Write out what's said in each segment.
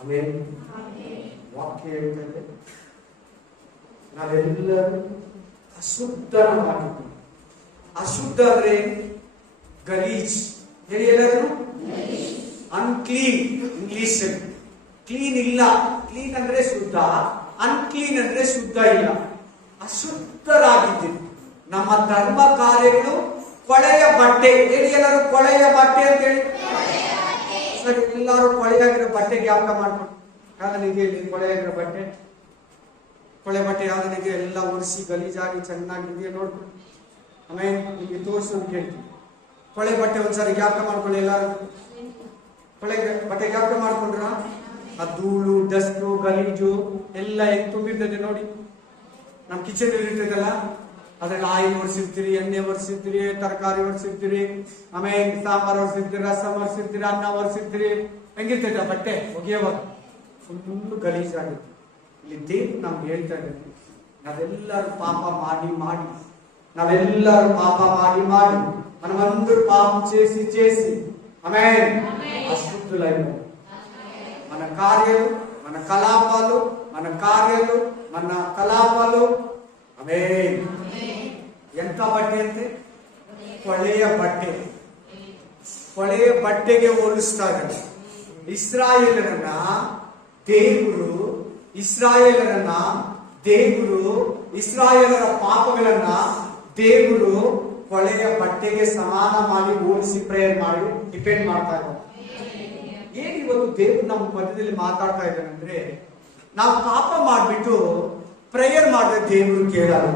ಆಮೇಲೆ ವಾಕ್ಯ ಹೇಳ್ತದೆ ನಾವೆಲ್ಲರೂ ಅಶುದ್ಧರಾಗಿದ್ದೀವಿ. ಅಶುದ್ಧ ಅಂದ್ರೆ ಗಲೀಜ್. ಹೇಳಿ ಎಲ್ಲರೂ, ಅನ್ಕ್ಲೀನ್. ಇಂಗ್ಲಿಷ್ ಕ್ಲೀನ್ ಇಲ್ಲ. ಕ್ಲೀನ್ ಅಂದ್ರೆ ಶುದ್ಧ, ಅನ್ಕ್ಲೀನ್ ಅಂದ್ರೆ ಶುದ್ಧ ಇಲ್ಲ. ಅಶುದ್ಧರಾಗಿದ್ದೀವಿ. ನಮ್ಮ ಧರ್ಮ ಕಾರ್ಯಗಳು ಕೊಳೆಯ ಬಟ್ಟೆ. ಹೇಳಿ ಎಲ್ಲರೂ, ಕೊಳೆಯ ಬಟ್ಟೆ ಅಂತ ಹೇಳಿ. ಸರಿ, ಎಲ್ಲರೂ ಕೊಳೆಯಾಗಿರೋ ಬಟ್ಟೆ ಜ್ಞಾಪಕ ಮಾಡ್ಕೊಂಡು ಯಾವ್ದನಿಗೆ ಕೊಳೆಯಾಗಿರೋ ಬಟ್ಟೆ, ಕೊಳೆ ಬಟ್ಟೆ ಯಾವ್ದನಿಗೆ ಎಲ್ಲ ಒರೆಸಿ ಗಲೀಜಾಗಿ ಚೆನ್ನಾಗಿ ನೋಡ್ಕೊಂಡು ಆಮೇಲೆ ನಿಮಗೆ ತೋರಿಸು ಕೇಳ್ತೀನಿ. ಕೊಳೆ ಬಟ್ಟೆ ಒಂದ್ಸರಿ ಜ್ಞಾಪಕ ಮಾಡ್ಕೊಳ್ಳಿ. ಎಲ್ಲರೂ ಕೊಳೆ ಬಟ್ಟೆ ಜ್ಞಾಪಕ ಮಾಡ್ಕೊಂಡ್ರ ಆ ಧೂಳು, ಡಸ್ಟು, ಗಲೀಜು ಎಲ್ಲ ಹೆಂಗ್ ತುಂಬಿರ್ತದೆ ನೋಡಿ. ನಮ್ ಕಿಚನ್ ಇರ್ತದಲ್ಲ, ಅದ್ರಲ್ಲಿ ಆಯಿಲ್ ಒರೆಸಿರ್ತೀರಿ, ಎಣ್ಣೆ ಒರೆಸಿರ್ತೀರಿ, ತರಕಾರಿ ಒರೆಸಿರ್ತೀರಿ, ಆಮೇಲೆ ಸಾಂಬಾರ್ ಒರೆಸಿರ್ತೀರಿ, ರಸಂ ಒರೆಸಿರ್ತೀರಿ, ಅನ್ನ ಒರೆಸಿರ್ತೀರಿ. ಹೆಂಗಿರ್ತೈತೆ ಆ ಬಟ್ಟೆ ಒಗೆಯುವಾಗ? ಫುಲ್ಲು ಗಲೀಜಾಗುತ್ತೆ. ಇಲ್ಲಿ ದೇವ್ರು ನಮ್ಗೆ ಹೇಳ್ತಾ ಇದ್ದಾರೆ, ನಾವೆಲ್ಲರೂ ಪಾಪ ಮಾಡಿ మనమందరూ పాపం చేసి ఆమేన్ అశుద్ధులైన మన కార్యాలు మన కలాపాలు ఆమేన్. ఎంత బಟ್ಟೆ అంటే ಕೊಳೆಯ ಬಟ್ಟೆಗೆ ಹೋಲಿಸ್ತಾರೆ. ಇಸ್ರಾಯೇಲರನ್ನ ದೇವರು ಇಸ್ರಾಯೇಲರ ಪಾಪಗಳನ್ನ ದೇವರು ಕೊಳೆಯ ಬಟ್ಟೆಗೆ ಸಮಾನ ಮಾಡಿ ಹೋಲಿಸಿ ಪ್ರೇಯರ್ ಮಾಡಿ ಡಿಪೆಂಡ್ ಮಾಡ್ತಾ ಇದ್ದಾರೆ. ಏನ್ ಇವತ್ತು ದೇವರು ನಮ್ಮ ಮಧ್ಯದಲ್ಲಿ ಮಾತಾಡ್ತಾ ಇದ್ದಾನೆ ಅಂದ್ರೆ, ನಾವು ಪಾಪ ಮಾಡ್ಬಿಟ್ಟು ಪ್ರೇಯರ್ ಮಾಡಿದ್ರೆ ದೇವರು ಕೇಳಲ್ಲ.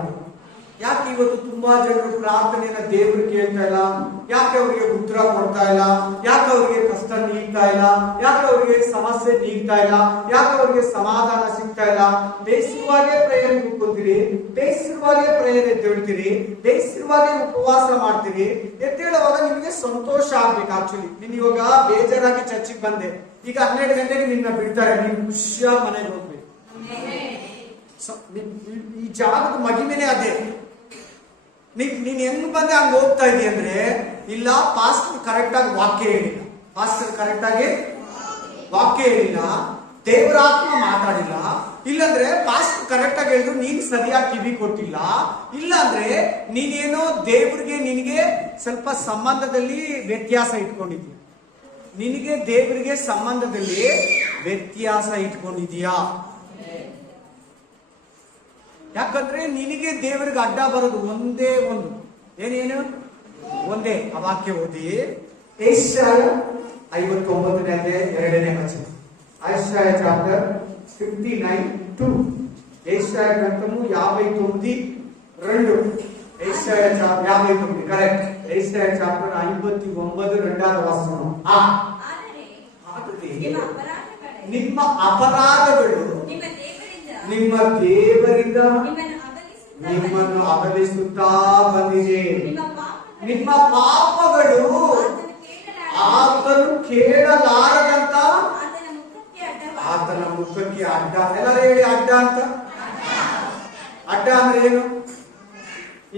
ಯಾಕೆ ಇವತ್ತು ತುಂಬಾ ಜನರು ಪ್ರಾರ್ಥನೆಯನ್ನ ದೇವರು ಕೇಳ್ತಾ ಇಲ್ಲ? ಯಾಕೆ ಅವರಿಗೆ ಉತ್ತರ ಕೊಡ್ತಾ ಇಲ್ಲ? ಯಾಕೆ ಅವರಿಗೆ ಕಷ್ಟ ನೀಗ್ತಾ ಇಲ್ಲ? ಯಾಕೆ ಅವರಿಗೆ ಸಮಸ್ಯೆ ನೀಗ್ತಾ ಇಲ್ಲ? ಯಾಕೆ ಅವರಿಗೆ ಸಮಾಧಾನ ಸಿಗ್ತಾ ಇಲ್ಲ? ಬೇಸಿರುವಾಗೇ ಪ್ರೇಯರ್ ಕೂತ್ಕೊಳ್ತೀರಿ, ಬೇಸಿರುವಾಗೇ ಪ್ರೇಯರ್ ಎದ್ದೇಳ್ತೀರಿ, ಬೇಸಿರುವಾಗೇ ಉಪವಾಸ ಮಾಡ್ತೀರಿ. ಎದ್ದೇಳುವಾಗ ನಿಮ್ಗೆ ಸಂತೋಷ ಆಗ್ಬೇಕು. ಆಕ್ಚುಲಿ ನೀನ್ ಇವಾಗ ಬೇಜಾರಾಗಿ ಚರ್ಚಿಗೆ ಬಂದೆ, ಈಗ 12 ಗಂಟೆಗೆ ನಿನ್ನ ಬಿಡ್ತಾರೆ, ನೀನ್ ಖುಷಿಯಾಗಿ ಮನೆಗೆ ಹೋಗ್ಬೇಕು. ಈ ಜಾಗದ ಮಹಿಮೆನೇ ಅದೇ. ನೀನ್ ಹೆಂಗ್ ಬಂದೆ ಹಂಗ ಹೋಗ್ತಾ ಇದೀಯ ಅಂದ್ರೆ, ಇಲ್ಲ ಪಾಸ್ಟರ್ ಕರೆಕ್ಟ್ ಆಗಿ ವಾಕ್ಯ ಹೇಳಿಲ್ಲ, ದೇವರ ಆತ್ಮ ಮಾತಾಡಿಲ್ಲ, ಇಲ್ಲಾಂದ್ರೆ ಪಾಸ್ಟರ್ ಕರೆಕ್ಟ್ ಆಗಿ ಹೇಳಿದ್ರು ನೀನ್ ಸರಿಯಾಗಿ ಕಿವಿ ಕೊಟ್ಟಿಲ್ಲ, ಇಲ್ಲಾಂದ್ರೆ ನೀನೇನೋ ನಿನಗೆ ಸ್ವಲ್ಪ ಸಂಬಂಧದಲ್ಲಿ ವ್ಯತ್ಯಾಸ ಇಟ್ಕೊಂಡಿದ್ಯಾ. ನಿನಗೆ ದೇವರಿಗೆ ಸಂಬಂಧದಲ್ಲಿ ವ್ಯತ್ಯಾಸ ಇಟ್ಕೊಂಡಿದ್ಯಾ. ಯಾಕಂದ್ರೆ ನಿನಗೆ ದೇವರಿಗೆ ಅಡ್ಡ ಬರೋದು ಒಂದೇ ಒಂದು, ಏನೇನು ಒಂದೇ. ಆ ವಾಕ್ಯ ಓದಿ, ಯೆಶಾಯ 59ನೇ ಅಧ್ಯಾಯ 2ನೇ ವಚನ. ಯೆಶಾಯ ಚಾಪ್ಟರ್ 59:2. యెషయా గ్రంథము 59:2. యెషయా 59 కరెక్ట్. యెషయా చాప్టర్ 59 రెండవ వచనం. ನಿಮ್ಮ ಅಪರಾಧಗಳು ನಿಮ್ಮ ದೇವರಿಂದ ನಿಮ್ಮನ್ನು ಅಗಲಿಸುತ್ತಾ ಬಂದಿದೆ. ನಿಮ್ಮ ಪಾಪಗಳು ಆತನು ಕೇಳಲಾರದಂತ ಆತನ ಮುಖಕ್ಕೆ ಅಡ್ಡ. ಎಲ್ಲರೂ ಹೇಳಿ ಅಡ್ಡ ಅಂತ. ಅಡ್ಡ ಅಂದ್ರೆ ಏನು?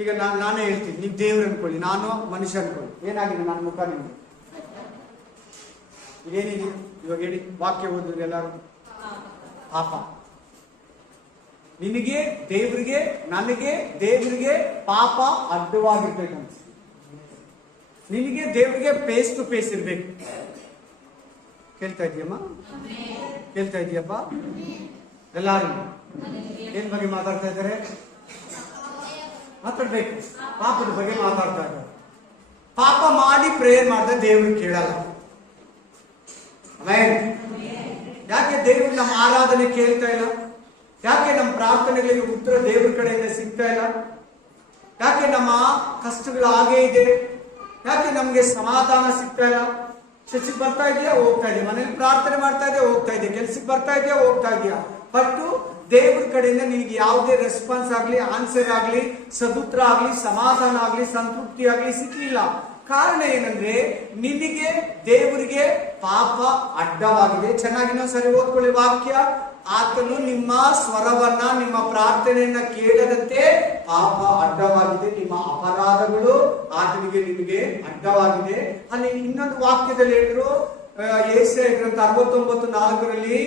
ಈಗ ನಾನೇ ಹೇಳ್ತೀನಿ, ನೀವು ದೇವ್ರು ಅನ್ಕೊಳ್ಳಿ, ನಾನು ಮನುಷ್ಯ ಅನ್ಕೊಳ್ಳಿ. ಏನಾಗಿದೆ ನನ್ನ ಮುಖ ನಿಮ್ಗೆ? ಏನಿದೆ ಇವಾಗ ಹೇಳಿ, ವಾಕ್ಯ ಓದಿದ್ರೆ ಎಲ್ಲರೂ ಪಾಪ. ನಿನಗೆ ದೇವರಿಗೆ, ನನಗೆ ದೇವರಿಗೆ ಪಾಪ ಅಡ್ಡವಾಗಿರ್ಬೇಕಂತ. ನಿನಗೆ ದೇವರಿಗೆ ಫೇಸ್ ಟು ಫೇಸ್ ಇರ್ಬೇಕು. ಕೇಳ್ತಾ ಇದೆಯಮ್ಮ? ಕೇಳ್ತಾ ಇದೆಯಪ್ಪ? ಎಲ್ಲಾರು ಏನ್ ಬಗ್ಗೆ ಮಾತಾಡ್ತಾ ಇದ್ದಾರೆ? ಮಾತಾಡ್ಬೇಕು. ಪಾಪದ ಬಗ್ಗೆ ಮಾತಾಡ್ತಾ ಇದ್ದಾರೆ. ಪಾಪ ಮಾಡಿ ಪ್ರೇಯರ್ ಮಾಡಿದ್ರೆ ದೇವರು ಕೇಳಲ್ಲ. ಆಮೇಲೆ ಯಾಕೆ ದೇವರು ನಮ್ಮ ಆರಾಧನೆ ಕೇಳ್ತಾ ಇಲ್ಲ? ಯಾಕೆ ನಮ್ಮ ಪ್ರಾರ್ಥನೆಗಳಿಗೆ ಉತ್ತರ ದೇವರ ಕಡೆಯಿಂದ ಸಿಗ್ತಾ ಇಲ್ಲ? ಯಾಕೆ ನಮ್ಮ ಕಷ್ಟಗಳು ಹಾಗೇ ಇದೆ? ಯಾಕೆ ನಮ್ಗೆ ಸಮಾಧಾನ ಸಿಗ್ತಾ ಇಲ್ಲ? ಚರ್ಚಿಗೆ ಬರ್ತಾ ಇದೆಯಾ? ಹೋಗ್ತಾ ಇದೆಯಾ? ಮನೇಲಿ ಪ್ರಾರ್ಥನೆ ಮಾಡ್ತಾ ಇದೆಯಾ? ಹೋಗ್ತಾ ಇದೆಯಾ? ಕೆಲ್ಸಕ್ಕೆ ಬರ್ತಾ ಇದೆಯಾ? ಹೋಗ್ತಾ ಇದೆಯಾ? ಬಟ್ ದೇವ್ರ ಕಡೆಯಿಂದ ನಿನಗೆ ಯಾವುದೇ ರೆಸ್ಪಾನ್ಸ್ ಆಗ್ಲಿ, ಆನ್ಸರ್ ಆಗ್ಲಿ, ಸದುತ್ತರ ಆಗ್ಲಿ, ಸಮಾಧಾನ ಆಗ್ಲಿ, ಸಂತೃಪ್ತಿ ಆಗ್ಲಿ ಸಿಕ್ಲಿಲ್ಲ. ಕಾರಣ ಏನಂದ್ರೆ, ನಿನಗೆ ದೇವರಿಗೆ ಪಾಪ ಅಡ್ಡವಾಗಿದೆ. ಚೆನ್ನಾಗಿ ಇನ್ನೊಂದ್ಸರಿ ಓದ್ಕೊಳ್ಳಿ ವಾಕ್ಯ. ಆತನು ನಿಮ್ಮ ಸ್ವರವನ್ನ, ನಿಮ್ಮ ಪ್ರಾರ್ಥನೆಯನ್ನ ಕೇಳದಂತೆ ಪಾಪ ಅಡ್ಡವಾಗಿದೆ. ನಿಮ್ಮ ಅಪರಾಧಗಳು ಆತನಿಗೆ ನಿಮಗೆ ಅಡ್ಡವಾಗಿದೆ. ಅಲ್ಲಿ ಇನ್ನೊಂದು ವಾಕ್ಯದಲ್ಲಿ ಹೇಳಿದ್ರು, ಯೆಶಾಯ ಗ್ರಂಥ 69:4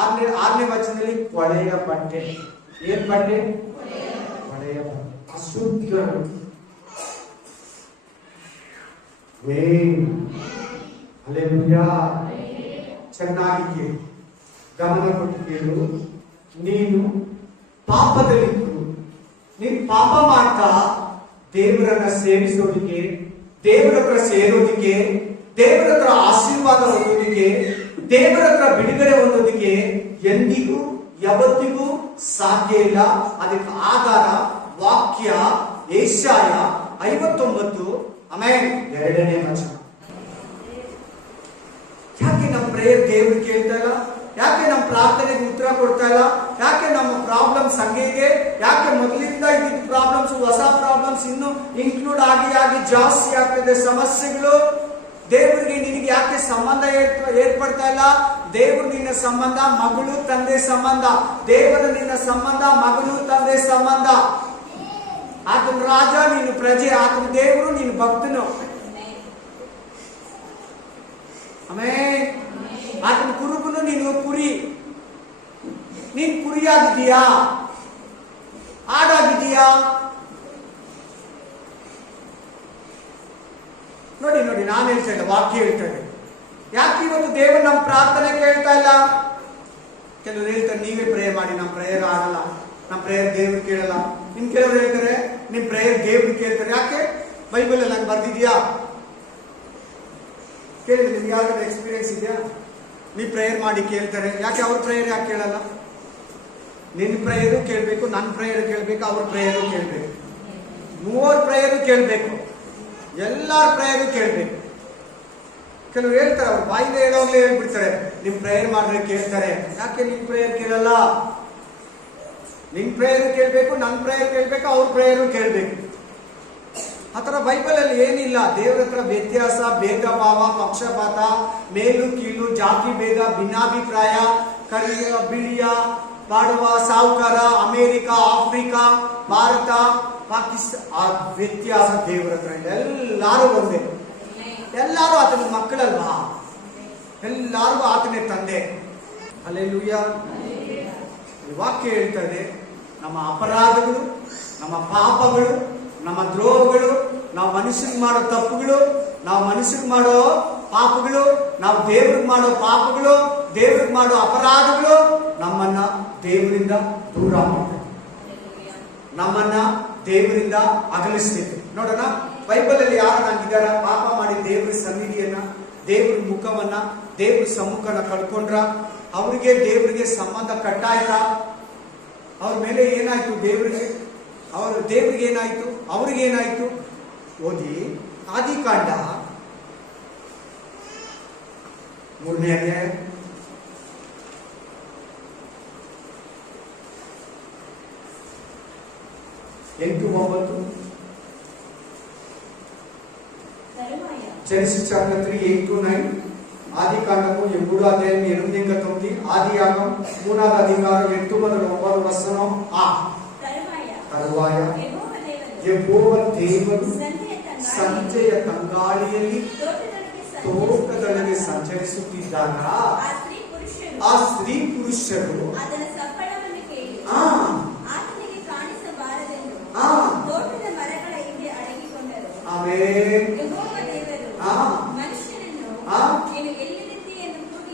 ಆರನೇ ವಚನದಲ್ಲಿ ಕೊಳೆಯ ಬಟ್ಟೆ. ಏನ್ ಬಟ್ಟೆ? ಕೊಳೆಯ ಬಟ್ಟೆ, ಅಶುದ್ಧರು. ಹಲ್ಲೆಲೂಯಾ. ಚೆನ್ನಾಗಿ ಕೇಳು, ಗಮನ ಕೊಟ್ಟು ಕೇಳು. ನೀನು ಪಾಪದಲ್ಲಿದ್ದು ನೀನು ಪಾಪ ಮಾಡ್ತಾ ದೇವರನ್ನ ಸೇವಿಸೋದಿಕ್ಕೆ, ದೇವರ ಹತ್ರ ಸೇರೋದಿಕ್ಕೆ, ದೇವರ ಹತ್ರ ಆಶೀರ್ವಾದ ಹೊಂದೋದಿಕ್ಕೆ, ದೇವರ ಹತ್ರ ಬಿಡುಗಡೆ ಹೊಂದೋದಿಕ್ಕೆ ಎಂದಿಗೂ ಯಾವತ್ತಿಗೂ ಸಾಧ್ಯ ಇಲ್ಲ. ಅದಕ್ಕೆ ಆಧಾರ ವಾಕ್ಯ ಯೆಶಾಯ 59 ಆಮೇಲೆ 2ನೇ ವಚನ. ಯಾಕೆ ನಮ್ಮ ಪ್ರೇಯರ್ ದೇವ್ರು ಕೇಳ್ತಾ ಇಲ್ಲ? ಯಾಕೆ ನಮ್ಮ ಪ್ರಾರ್ಥನೆಗೆ ಉತ್ತರ ಕೊಡ್ತಾ ಇಲ್ಲ? ಯಾಕೆ ನಮ್ಮ ಪ್ರಾಬ್ಲಮ್ಸ್ ಹಂಗೆ? ಯಾಕೆ ಮೊದಲಿಂದ ಇದ್ದಿದ್ದ ಪ್ರಾಬ್ಲಮ್ಸ್ ಹೊಸ ಪ್ರಾಬ್ಲಮ್ಸ್ ಇನ್ನು ಇನ್ಕ್ಲೂಡ್ ಆಗಿ ಜಾಸ್ತಿ ಆಗ್ತದೆ ಸಮಸ್ಯೆಗಳು? ದೇವರಿಗೆ ನಿನಗೆ ಯಾಕೆ ಸಂಬಂಧ ಏರ್ಪಡ್ತಾ ಇಲ್ಲ? ದೇವರು ನಿನ್ನ ಸಂಬಂಧ ಮಗಳು ತಂದೆ ಸಂಬಂಧ, ದೇವರು ನಿನ್ನ ಸಂಬಂಧ ಮಗಳು ತಂದೆ ಸಂಬಂಧ. ಆತನ ರಾಜ, ನೀನು ಪ್ರಜೆ. ಆತನ ದೇವರು, ನೀನು ಭಕ್ತನು. ಆಮೇಲೆ ಆತನ ಕುರುಬನು, ನೀನು ಕುರಿ. ನೀನ್ ಕುರಿಯಾಗಿದ್ದೀಯಾ? ಆಡಾಗಿದ್ದೀಯಾ? ನೋಡಿ ನೋಡಿ, ನಾನು ಹೇಳ್ತಾ ಇಲ್ಲ, ವಾಕ್ಯ ಹೇಳ್ತಾ ಇದೆ. ಯಾಕೆ ಇವತ್ತು ದೇವರು ನಮ್ಮ ಪ್ರಾರ್ಥನೆ ಕೇಳ್ತಾ ಇಲ್ಲ? ಕೆಲವರು ಹೇಳ್ತಾರೆ ನೀವೇ ಪ್ರೇಯರ್ ಮಾಡಿ, ನಮ್ಮ ಪ್ರೇಯರ್ ಆಗಲ್ಲ, ನಮ್ಮ ಪ್ರೇಯರ್ ದೇವ್ರು ಕೇಳಲ್ಲ. ಇನ್ ಕೆಲವರು ಹೇಳ್ತಾರೆ ನಿಮ್ ಪ್ರೇಯರ್ ದೇವ್ರು ಕೇಳ್ತಾರೆ. ಯಾಕೆ? ಬೈಬಲ್ ಅಲ್ಲಿ ಹಂಗೆ ಬರ್ದಿದ್ಯಾ? ಕೇಳಿದ್ರೆ ನಿಮ್ಗೆ ಯಾವ್ದಾದ್ರು ಎಕ್ಸ್ಪೀರಿಯನ್ಸ್ ಇದೆಯಾ? ನೀವು ಪ್ರೇಯರ್ ಮಾಡಿ ಕೇಳ್ತಾರೆ, ಯಾಕೆ ಅವ್ರ ಪ್ರೇಯರ್ ಯಾಕೆ ಕೇಳಲ್ಲ? ನಿನ್ನ ಪ್ರೇಯರು ಕೇಳಬೇಕು, ನನ್ನ ಪ್ರೇಯರ್ ಕೇಳಬೇಕು, ಅವ್ರ ಪ್ರೇಯರು ಕೇಳಬೇಕು, ಮೂವರ್ ಪ್ರೇಯರು ಕೇಳಬೇಕು, ಎಲ್ಲಾರ ಪ್ರೇಯರು ಕೇಳಬೇಕು. ಕೆಲವರು ಹೇಳ್ತಾರೆ, ಅವ್ರು ಬಾಯಿಗೆ ಹೇಳೋಗ್ಲೇ ಹೇಳ್ಬಿಡ್ತಾರೆ ನಿಮ್ ಪ್ರೇಯರ್ ಮಾಡಿದ್ರೆ ಕೇಳ್ತಾರೆ. ಯಾಕೆ ನಿಮ್ ಪ್ರೇಯರ್ ಕೇಳಲ್ಲ? ನಿನ್ ಪ್ರೇಯರ್ ಕೇಳಬೇಕು, ನನ್ನ ಪ್ರೇಯರ್ ಕೇಳಬೇಕು, ಅವ್ರ ಪ್ರೇಯರು ಕೇಳಬೇಕು. ಆತರ ಬೈಬಲ್ ಅಲ್ಲಿ ಏನಿಲ್ಲ. ದೇವರ ಹತ್ರ ವ್ಯತ್ಯಾಸ, ಭೇದ ಭಾವ, ಪಕ್ಷಪಾತ, ಮೇಲು ಕೀಳು, ಜಾತಿ ಭೇದ, ಭಿನ್ನಾಭಿಪ್ರಾಯ, ಕರಿಯ ಬಿಳಿಯ, ಬಾಡುವ, ಸಾಹುಕಾರ, ಅಮೇರಿಕ, ಆಫ್ರಿಕಾ, ಭಾರತ, ಪಾಕಿಸ್ತಾನ, ಆ ವ್ಯತ್ಯಾಸ ದೇವರ ಹತ್ರ ಇಲ್ಲ. ಎಲ್ಲಾರು ಒಂದೇ, ಎಲ್ಲಾರು ಆತನ ಮಕ್ಕಳಲ್ವಾ? ಎಲ್ಲಾರ್ಗೂ ಆತನೇ ತಂದೆ. ಹಲ್ಲೆಲೂಯಾ. ವಾಕ್ಯ ಹೇಳ್ತಾ ಇದೆ, ನಮ್ಮ ಅಪರಾಧಗಳು, ನಮ್ಮ ಪಾಪಗಳು, ನಮ್ಮ ದ್ರೋಹಗಳು, ನಾವು ಮನುಷ್ಯರಿಗೆ ಮಾಡೋ ತಪ್ಪುಗಳು, ನಾವು ಮನುಷ್ಯರಿಗೆ ಮಾಡೋ ಪಾಪಗಳು, ನಾವು ದೇವ್ರಿಗೆ ಮಾಡೋ ಪಾಪಗಳು, ದೇವ್ರಿಗೆ ಮಾಡೋ ಅಪರಾಧಗಳು ನಮ್ಮನ್ನ ದೇವರಿಂದ ದೂರ ಮಾಡ್ತದೆ, ನಮ್ಮನ್ನ ದೇವರಿಂದ ಅಗಲಿಸ್ತೈತೆ. ನೋಡೋಣ, ಬೈಬಲ್ ಅಲ್ಲಿ ಯಾರು ನಂಗಿದಾರ ಪಾಪ ಮಾಡಿ ದೇವ್ರ ಸನ್ನಿಧಿಯನ್ನ, ದೇವ್ರ ಮುಖವನ್ನ, ದೇವ್ರ ಸಮ್ಮುಖನ ಕಳ್ಕೊಂಡ್ರ? ಅವ್ರಿಗೆ ದೇವರಿಗೆ ಸಂಬಂಧ ಕಟ್ಟಾಯ್ತಾ? ಅವ್ರ ಮೇಲೆ ಏನಾಯ್ತು? ದೇವ್ರಿಗೆ ಏನಾಯ್ತು? ಅವ್ರಿಗೇನಾಯ್ತು? ಓದಿ ಆದಿಕಾಂಡ 3ನೇ ಅಧ್ಯಾಯ 8-9. Genesis chapter 3, 8-9. ఆది కాండము 3వ అధ్యాయం 8-9. ఆదియాగం 3వ అధికారం 8-9 వచనం. ತರುವಾಯ ಯೆಹೋವ ದೇವರು ಸಂಜೆಯ ತಂಗಾಳಿಯಲ್ಲಿ ತೋಟದೊಳಗೆ ಸಂಚರಿಸುತ್ತಿದ್ದಾಗ ಆ ಸ್ತ್ರೀ ಪುರುಷರು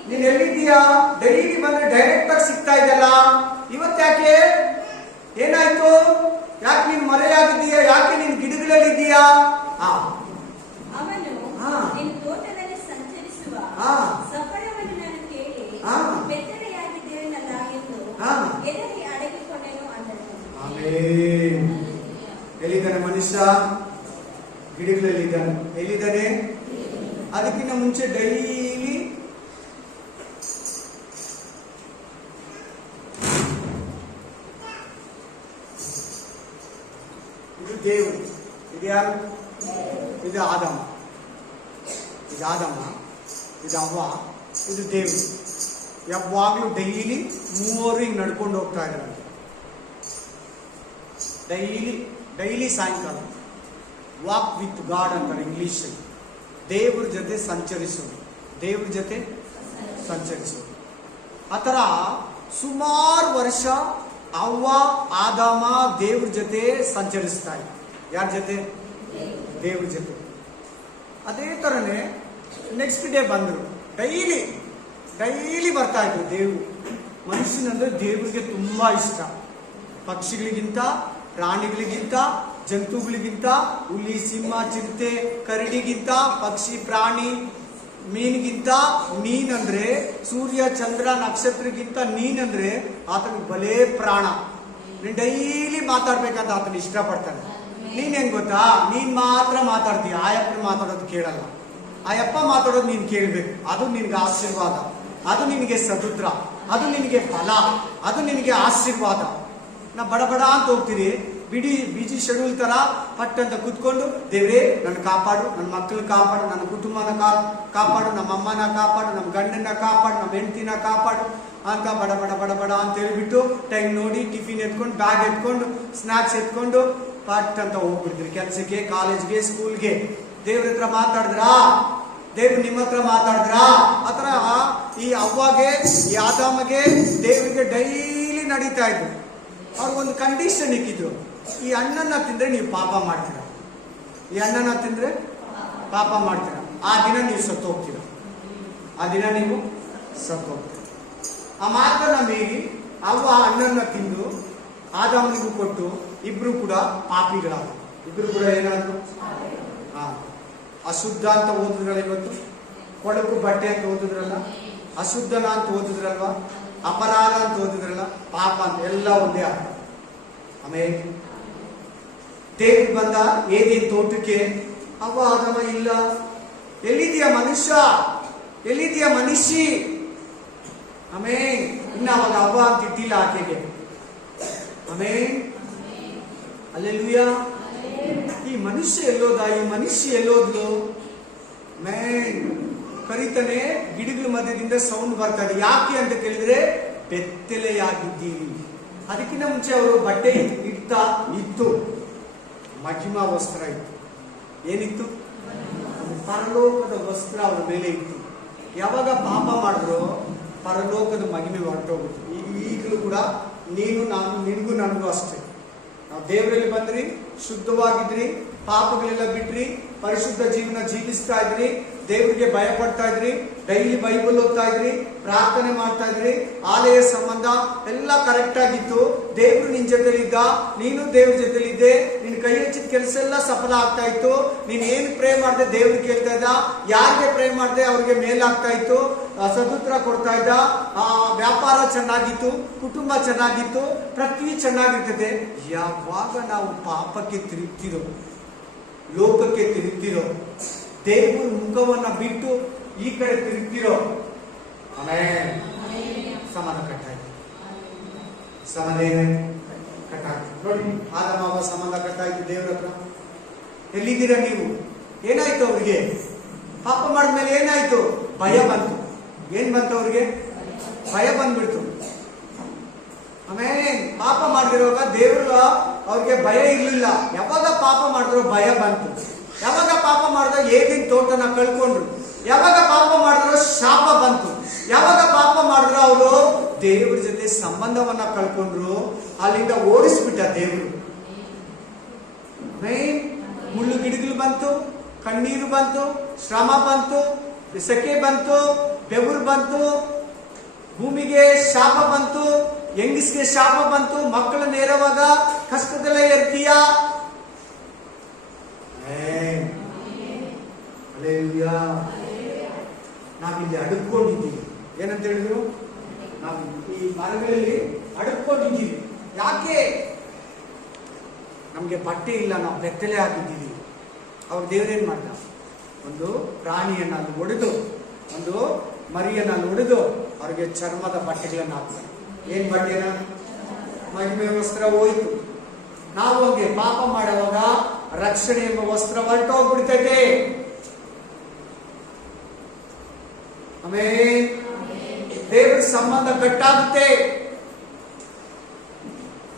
ನೀನ್ ಎಲ್ಲಿದ್ದೀಯಾ? ಡೈಲಿ ಬಂದ್ರೆ ಡೈರೆಕ್ಟ್ ಆಗಿ ಸಿಗ್ತಾ ಇದೆಯಲ್ಲ, ಇವತ್ತ್ಯಾಕೆ? ಏನಾಯ್ತು? ಯಾಕೆ ನೀನ್ ಮರೆಯಾಗಿದ್ದೀಯಾ? ಯಾಕೆ ನೀನ್ ಗಿಡಗಳಲ್ಲಿದ್ದೀಯಾ? ಎಲ್ಲಿದ್ದಾನೆ ಮನುಷ್ಯ? ಗಿಡಗಳಲ್ಲಿದ್ದಾನೆ. ಎಲ್ಲಿದ್ದಾನೆ? ಅದಕ್ಕಿಂತ ಮುಂಚೆ ಡೈಲಿ ಇದು ದೇವರು, ಇದು ಯಾರು? ಇದು ಆದಮ, ಇದು ಅವ್ವ, ಇದು ದೇವರು. ಯಾವಾಗ್ಲೂ ಡೈಲಿ ಮೂವರು ಹಿಂಗ್ ನಡ್ಕೊಂಡು ಹೋಗ್ತಾ ಇದ್ದಾರೆ. ಡೈಲಿ ಸಾಯಂಕಾಲ ವಾಕ್ ವಿತ್ ಗಾಡ್ ಅಂತಾರೆ ಇಂಗ್ಲಿಷ್. ದೇವ್ರ ಜೊತೆ ಸಂಚರಿಸೋದು, ದೇವ್ರ ಜೊತೆ ಸಂಚರಿಸೋದು. ಆ ಥರ ಸುಮಾರು ವರ್ಷ ಅವ್ವ ಆದಾಮ ದೇವ್ರ ಜೊತೆ ಸಂಚರಿಸ್ತಾ ಇದ್ರು. ಯಾರ ಜೊತೆ? ದೇವ್ರ ಜೊತೆ. ಅದೇ ಥರನೇ ನೆಕ್ಸ್ಟ್ ಡೇ ಬಂದರು. ಡೈಲಿ ಬರ್ತಾ ಇದ್ರು ದೇವ್ರು. ಮನುಷ್ಯನಂದ್ರೆ ದೇವ್ರಿಗೆ ತುಂಬಾ ಇಷ್ಟ. ಪಕ್ಷಿಗಳಿಗಿಂತ, ಪ್ರಾಣಿಗಳಿಗಿಂತ, ಜಂತುಗಳಿಗಿಂತ, ಹುಲಿ, ಸಿಂಹ, ಚಿರತೆ, ಕರಡಿಗಿಂತ, ಪಕ್ಷಿ, ಪ್ರಾಣಿ, ಮೀನಿಗಿಂತ, ನೀನಂದ್ರೆ ಸೂರ್ಯ, ಚಂದ್ರ, ನಕ್ಷತ್ರಗಿಂತ ನೀನಂದ್ರೆ ಆತನಿಗೆ ಬಲೇ ಪ್ರಾಣ. ನೀನ್ ಡೈಲಿ ಮಾತಾಡ್ಬೇಕಂತ ಆತನ ಇಷ್ಟಪಡ್ತಾನೆ. ನೀನ್ ಹೆಂಗ್ ಗೊತ್ತಾ? ನೀನ್ ಮಾತ್ರ ಮಾತಾಡ್ತೀಯ, ಆಯಪ್ಪನ ಮಾತಾಡೋದು ಕೇಳಲ್ಲ. ಆಯಪ್ಪ ಮಾತಾಡೋದು ನೀನ್ ಕೇಳ್ಬೇಕು. ಅದು ನಿನ್ಗೆ ಆಶೀರ್ವಾದ, ಅದು ನಿನಗೆ ಸದುದ್ರ, ಅದು ನಿನಗೆ ಫಲ, ಅದು ನಿನಗೆ ಆಶೀರ್ವಾದ. ನಾ ಬಡ ಅಂತ ಹೋಗ್ತೀರಿ, ಬಿಜಿ ಶೆಡ್ಯೂಲ್ ತರ ಪಟ್ ಅಂತ ಕೂತ್ಕೊಂಡು, ದೇವ್ರೇ ನನ್ನ ಕಾಪಾಡು, ನನ್ನ ಮಕ್ಕಳನ್ನ ಕಾಪಾಡು, ನನ್ನ ಕುಟುಂಬನ ಕಾಪಾಡು, ನಮ್ಮ ಅಮ್ಮನ ಕಾಪಾಡು, ನಮ್ಮ ಗಂಡನ ಕಾಪಾಡು, ನಮ್ಮ ಹೆಂಡತಿನ ಕಾಪಾಡು ಅಂತ ಬಡ ಅಂತ ಹೇಳ್ಬಿಟ್ಟು ಟೈಮ್ ನೋಡಿ ಟಿಫಿನ್ ಎತ್ಕೊಂಡು, ಬ್ಯಾಗ್ ಎತ್ಕೊಂಡು, ಸ್ನಾಕ್ಸ್ ಎತ್ಕೊಂಡು ಪಟ್ ಅಂತ ಹೋಗ್ಬಿಡ್ತೀರಿ ಕೆಲ್ಸಕ್ಕೆ, ಕಾಲೇಜ್ಗೆ, ಸ್ಕೂಲ್ಗೆ. ದೇವ್ರ ಹತ್ರ ಮಾತಾಡಿದ್ರಾ? ದೇವ್ರು ನಿಮ್ಮ ಹತ್ರ ಮಾತಾಡಿದ್ರಾ? ಆತರ ಈ ಅವ್ವಗೆ, ಈ ಆದಾಮಗೆ, ದೇವರಿಗೆ ಡೈಲಿ ನಡೀತಾ ಇದ್ರು. ಅವ್ರಿಗೊಂದು ಕಂಡೀಷನ್ ಇಕ್ಕಿದ್ರು, ಈ ಹಣ್ಣನ್ನ ತಿಂದ್ರೆ ನೀವು ಪಾಪ ಮಾಡ್ತೀರ, ಈ ಹಣ್ಣನ್ನ ತಿಂದ್ರೆ ಪಾಪ ಮಾಡ್ತೀರ, ಆ ದಿನ ನೀವು ಸತ್ತೋಗ್ತೀರ, ಆ ದಿನ ನೀವು ಸತ್ತೋಗ್ತೀರ. ಆ ಮಾತನ್ನ ಮೀರಿ ಅವ್ವ ಹಣ್ಣನ್ನ ತಿಂದು ಆದಾಮನಿಗೂ ಕೊಟ್ಟು ಇಬ್ರು ಕೂಡ ಪಾಪಿಗಳಾದ್ರು. ಇಬ್ರು ಕೂಡ ಏನಾದ್ರು? ಅಶುದ್ಧ ಅಂತ ಓದಿದ್ರಲ್ಲ ಇವತ್ತು, ಕೊಳಕು ಬಟ್ಟೆ ಅಂತ ಓದಿದ್ರಲ್ಲ, ಅಶುದ್ಧನ ಅಂತ ಓದಿದ್ರಲ್ವಾ, ಅಪರಾಧ ಅಂತ ಓದಿದ್ರಲ್ಲ, ಪಾಪ ಅಂತ ಎಲ್ಲ ಒಂದೇ ಆಗ. ಆಮೇಲೆ ದೇವ್ರು ಬಂದ ಏನೇನ್ ತೋಟಕ್ಕೆ. ಅವ್ವ ಆದಾಮ ಇಲ್ಲ, ಎಲ್ಲಿದೆಯಾ ಮನುಷ್ಯ, ಎಲ್ಲಿದೆಯಾ ಮನುಷ್ಯ? ಆಮೇಲೆ ಇನ್ನ ಅವಾಗ ಅವ್ವ ಅಂತ ಇಟ್ಟಿಲ್ಲ ಆಕೆಗೆ. ಆಮೇಲೆ ಅಲ್ಲೆಲ್ಲೂಯಾ, ಈ ಮನುಷ್ಯ ಎಲ್ಲೋದ, ಈ ಮನುಷ್ಯ ಎಲ್ಲೋದ್ಲು? ಕರಿತಾನೆ, ಗಿಡಗಳ ಮಧ್ಯದಿಂದ ಸೌಂಡ್ ಬರ್ತದೆ. ಯಾಕೆ ಅಂತ ಕೇಳಿದ್ರೆ ಬೆತ್ತಲೆಯಾಗಿದ್ದೀರಿ. ಅದಕ್ಕಿಂತ ಮುಂಚೆ ಅವರು ಬಟ್ಟೆ ಇತ್ತು, ಮಹಿಮಾ ವಸ್ತ್ರ ಇತ್ತು. ಏನಿತ್ತು? ಪರಲೋಕದ ವಸ್ತ್ರ ಅವರ ಮೇಲೆ ಇತ್ತು. ಯಾವಾಗ ಪಾಪ ಮಾಡಿದ್ರು ಪರಲೋಕದ ಮಹಿಮೆ ಹೊರಟೋಗುತ್ತೆ. ಈಗಲೂ ಕೂಡ ನೀನು, ನಾನು, ನಿನಗೂ ನನಗೂ ಅಷ್ಟೇ. ನಾವು ದೇವರಲ್ಲಿ ಬಂದ್ರಿ, ಶುದ್ಧವಾಗಿದ್ರಿ, ಪಾಪಗಳೆಲ್ಲ ಬಿಟ್ರಿ, ಪರಿಶುದ್ಧ ಜೀವನ ಜೀವಿಸ್ತಾ ಇದ್ರಿ, ದೇವರಿಗೆ ಭಯ ಪಡ್ತಾ ಇದ್ರಿ, ಡೈಲಿ ಬೈಬಲ್ ಓದ್ತಾ ಇದ್ರಿ, ಪ್ರಾರ್ಥನೆ ಮಾಡ್ತಾ ಇದ್ರಿ, ಆಲಯ ಸಂಬಂಧ ಎಲ್ಲ ಕರೆಕ್ಟ್ ಆಗಿತ್ತು. ದೇವ್ರು ನಿನ್ ಜೊತೆಲಿದ್ದ, ನೀನು ದೇವ್ರ ಜೊತೆಲಿದ್ದೆ, ನಿನ್ ಕೈ ಹಚ್ಚಿದ ಕೆಲಸ ಎಲ್ಲ ಸಫಲ ಆಗ್ತಾ ಇತ್ತು. ನೀನ್ ಏನ್ ಪ್ರೇ ಮಾಡ್ದೆ ದೇವ್ರು ಕೇಳ್ತಾ ಇದ್ದ, ಯಾರಿಗೆ ಪ್ರೇ ಮಾಡ್ದೆ ಅವ್ರಿಗೆ ಮೇಲಾಗ್ತಾ ಇತ್ತು, ಸದುತ್ರ ಕೊಡ್ತಾ ಇದ್ದ, ವ್ಯಾಪಾರ ಚೆನ್ನಾಗಿತ್ತು, ಕುಟುಂಬ ಚೆನ್ನಾಗಿತ್ತು, ಪ್ರತಿ ಚೆನ್ನಾಗಿರ್ತದೆ. ಯಾವಾಗ ನಾವು ಪಾಪಕ್ಕೆ ತಿರುಗ್ತಿರೋ, ಲೋಕಕ್ಕೆ ತಿರುಗ್ತಿರೋ, ದೇವ್ರ ಮುಖವನ್ನ ಬಿಟ್ಟು ಈ ಕಡೆ ತಿರುಗ್ತಿರೋ, ಸಮಾಧಾನ ಕಟ್ಟಾಯ್ತು. ಸಮಾಧಾನ ಕಟ್ಟಾಯ್ತು. ನೋಡಿ, ಆದಾಮ ಸಮಾಧಾನ ಕಟ್ಟಾಯ್ತು ದೇವ್ರ ಹತ್ರ. ಎಲ್ಲಿದ್ದೀರಾ ನೀವು? ಏನಾಯ್ತು ಅವ್ರಿಗೆ? ಪಾಪ ಮಾಡಿದ್ಮೇಲೆ ಏನಾಯ್ತು? ಭಯ ಬಂತು. ಏನ್ ಬಂತು ಅವ್ರಿಗೆ? ಭಯ ಬಂದ್ಬಿಡ್ತು. ಆಮೇಲೆ ಪಾಪ ಮಾಡಿರುವಾಗ ದೇವ್ರ ಅವ್ರಿಗೆ ಭಯ ಇರ್ಲಿಲ್ಲ. ಯಾವಾಗ ಪಾಪ ಮಾಡಿದ್ರು ಭಯ ಬಂತು. ಯಾವಾಗ ಪಾಪ ಮಾಡಿದ್ರು ಏನಿನ ತೋಟನ ಕಳ್ಕೊಂಡ್ರು. ಯಾವಾಗ ಪಾಪ ಮಾಡಿದ್ರು ಶಾಪ ಬಂತು. ಯಾವಾಗ ಪಾಪ ಮಾಡಿದ್ರು ಅವರು ದೇವ್ರ ಜೊತೆ ಸಂಬಂಧವನ್ನ ಕಳ್ಕೊಂಡ್ರು. ಅಲ್ಲಿಂದ ಓಡಿಸ್ಬಿಟ್ಟ ದೇವ್ರು. ಮುಳ್ಳು ಗಿಡಗಳು ಬಂತು, ಕಣ್ಣೀರು ಬಂತು, ಶ್ರಮ ಬಂತು, ಸೆಕೆ ಬಂತು, ಬೆವರು ಬಂತು, ಭೂಮಿಗೆ ಶಾಪ ಬಂತು, ಹೆಂಗಸ್ಗೆ ಶಾಪ ಬಂತು. ಮಕ್ಕಳು ನೇರವಾಗ ಕಷ್ಟದಲ್ಲೇ ಇರ್ತೀಯ. ನಾವಿಲ್ಲಿ ಅಡುಕೊಂಡಿದ್ದೀವಿ. ಏನಂತ ಹೇಳಿದ್ರು? ನಾವು ಈ ಮರಗಳಲ್ಲಿ ಅಡುಕೊಂಡಿದ್ದೀವಿ. ಯಾಕೆ? ನಮ್ಗೆ ಬಟ್ಟೆ ಇಲ್ಲ, ನಾವು ಬೆತ್ತಲೆ ಆಗಿದ್ದೀವಿ. ಅವ್ರ ದೇವರೇನ್ ಮಾಡ್ದ? ಒಂದು ಪ್ರಾಣಿಯನ್ನ ಅಲ್ಲಿ ಒಡೆದು, ಒಂದು ಮರಿಯನ್ನ ಅಲ್ಲಿ ಒಡೆದು ಅವ್ರಿಗೆ ಚರ್ಮದ ಬಟ್ಟೆಗಳನ್ನ ಹಾಕ್ತಾರೆ. ಏನ್ ಬಟ್ಟೆನ? ಮಹಿಮೆ ವಸ್ತ್ರ ಹೋಯ್ತು. ನಾವು ಹಂಗೆ ಪಾಪ ಮಾಡುವಾಗ ರಕ್ಷಣೆ ಎಂಬ ವಸ್ತ್ರ ಹೊರಟೋಗ್ಬಿಡ್ತೈತೆ. ಆಮೇಲೆ ದೇವರ ಸಂಬಂಧ ಕಟ್ಟಾಗುತ್ತೆ.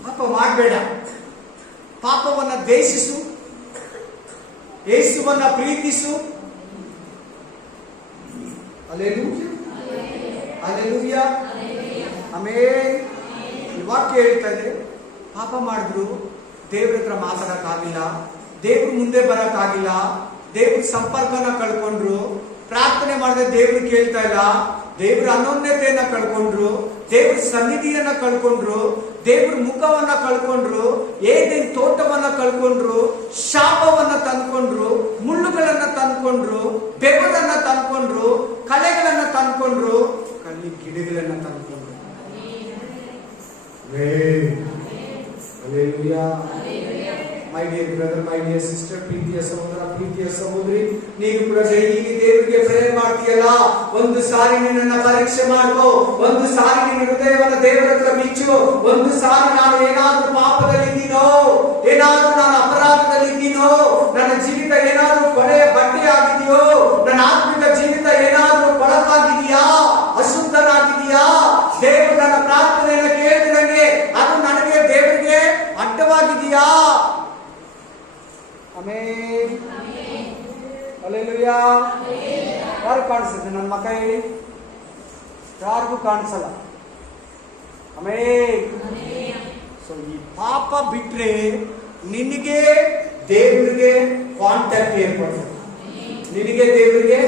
ಪಾಪ ಮಾಡಬೇಡ. ಪಾಪವನ್ನ ದ್ವೇಷಿಸು, ಯೇಸುವನ್ನ ಪ್ರೀತಿಸು. Hallelujah, hallelujah, amen. ಈ ವಾಕ್ಯ ಹೇಳ್ತಾ ಇದೆ, ಪಾಪ ಮಾಡಿದ್ರು ದೇವ್ರ ಹತ್ರ ಮಾತಾಡಕ್ಕಾಗಿಲ್ಲ, ದೇವ್ರ ಮುಂದೆ ಬರಕ್ಕಾಗಿಲ್ಲ, ದೇವ್ರ ಸಂಪರ್ಕನ ಕಳ್ಕೊಂಡ್ರು, ಪ್ರಾರ್ಥನೆ ಮಾಡಿದ್ರೆ ದೇವ್ರು ಕೇಳ್ತಾ ಇಲ್ಲ, ದೇವ್ರ ಅನನ್ಯತೆಯನ್ನ ಕಳ್ಕೊಂಡ್ರು, ದೇವ್ರ ಸನ್ನಿಧಿಯನ್ನ ಕಳ್ಕೊಂಡ್ರು, ದೇವ್ರ ಮುಖವನ್ನ ಕಳ್ಕೊಂಡ್ರು, ಏದೇನ್ ತೋಟವನ್ನ ಕಳ್ಕೊಂಡ್ರು, ಶಾಪವನ್ನ ತಂದ್ಕೊಂಡ್ರು, ಮುಳ್ಳುಗಳನ್ನ ತಂದ್ಕೊಂಡ್ರು, ಬೆವರನ್ನ ತಂದ್ಕೊಂಡ್ರು, ಕಲೆಗಳನ್ನ ತಂದ್ಕೊಂಡ್ರು, ಕಳ್ಳಿ ಗಿಡಗಳನ್ನ ತಂದ್ಕೊಂಡ್ರು. My dear brother, my dear sister, ಪ್ರೀತಿಯ ಸಹೋದರ, ಪ್ರೀತಿಯ ಸಹೋದರಿ, ನೀನು ಕೂಡ ಡೈಲಿ ದೇವರಿಗೆ ಪ್ರೇಯರ್ ಮಾಡ್ತೀಯಲ್ಲ, ಒಂದು ಸಾರಿ ನಿನ್ನನ್ನ ಪರೀಕ್ಷೆ ಮಾಡ್ಕೋ, ಒಂದು ಸಾರಿ ನಿನ್ನ ಹೃದಯವನ್ನು ದೇವರ ಹತ್ರ ಬಿಚ್ಚು. ಒಂದು ಸಾರಿ ನಾನು ಏನಾದ್ರೂ ಪಾಪದಲ್ಲಿದ್ದೀನೋ, ಏನಾದ್ರೂ ನಾನು ಅಪರಾಧದಲ್ಲಿದ್ದೀನೋ, ನನ್ನ ಜೀವಿತ ಏನಾದ್ರೂ ಕೊಳೆಯ ಬಟ್ಟೆ ಆಗಿದೆಯೋ, ನನ್ನ ಆತ್ಮಿಕ ಜೀವಿತ ಏನಾದ್ರೂ ಕೊಳಕಾಗಿದೆಯಾ, ಅಶುದ್ಧನಾಗಿದೆಯಾ, ದೇವರು ನನ್ನ ಪ್ರಾರ್ಥನೆಯನ್ನು ಕೇಳಿದಂಗೆ ಅದು ನನಗೆ ದೇವರಿಗೆ ಅಡ್ಡವಾಗಿದೆಯಾ? Amen, hallelujah. ಯಾರು ಕಾಣಿಸುತ್ತೆ? ನನ್ನ ಮಕ್ಕ ಹೇಳಿ, ಯಾರಿಗೂ ಕಾಣಿಸಲ್ಲ. ಆಮೆನ್. ಸೊ ಈ ಪಾಪ ಬಿಟ್ರೆ ನಿನಗೆ ದೇವರಿಗೆ ಕಾಂಟ್ಯಾಕ್ಟ್ ಏರ್ಪಡ್ತದೆ, ನಿನಗೆ ದೇವರಿಗೆ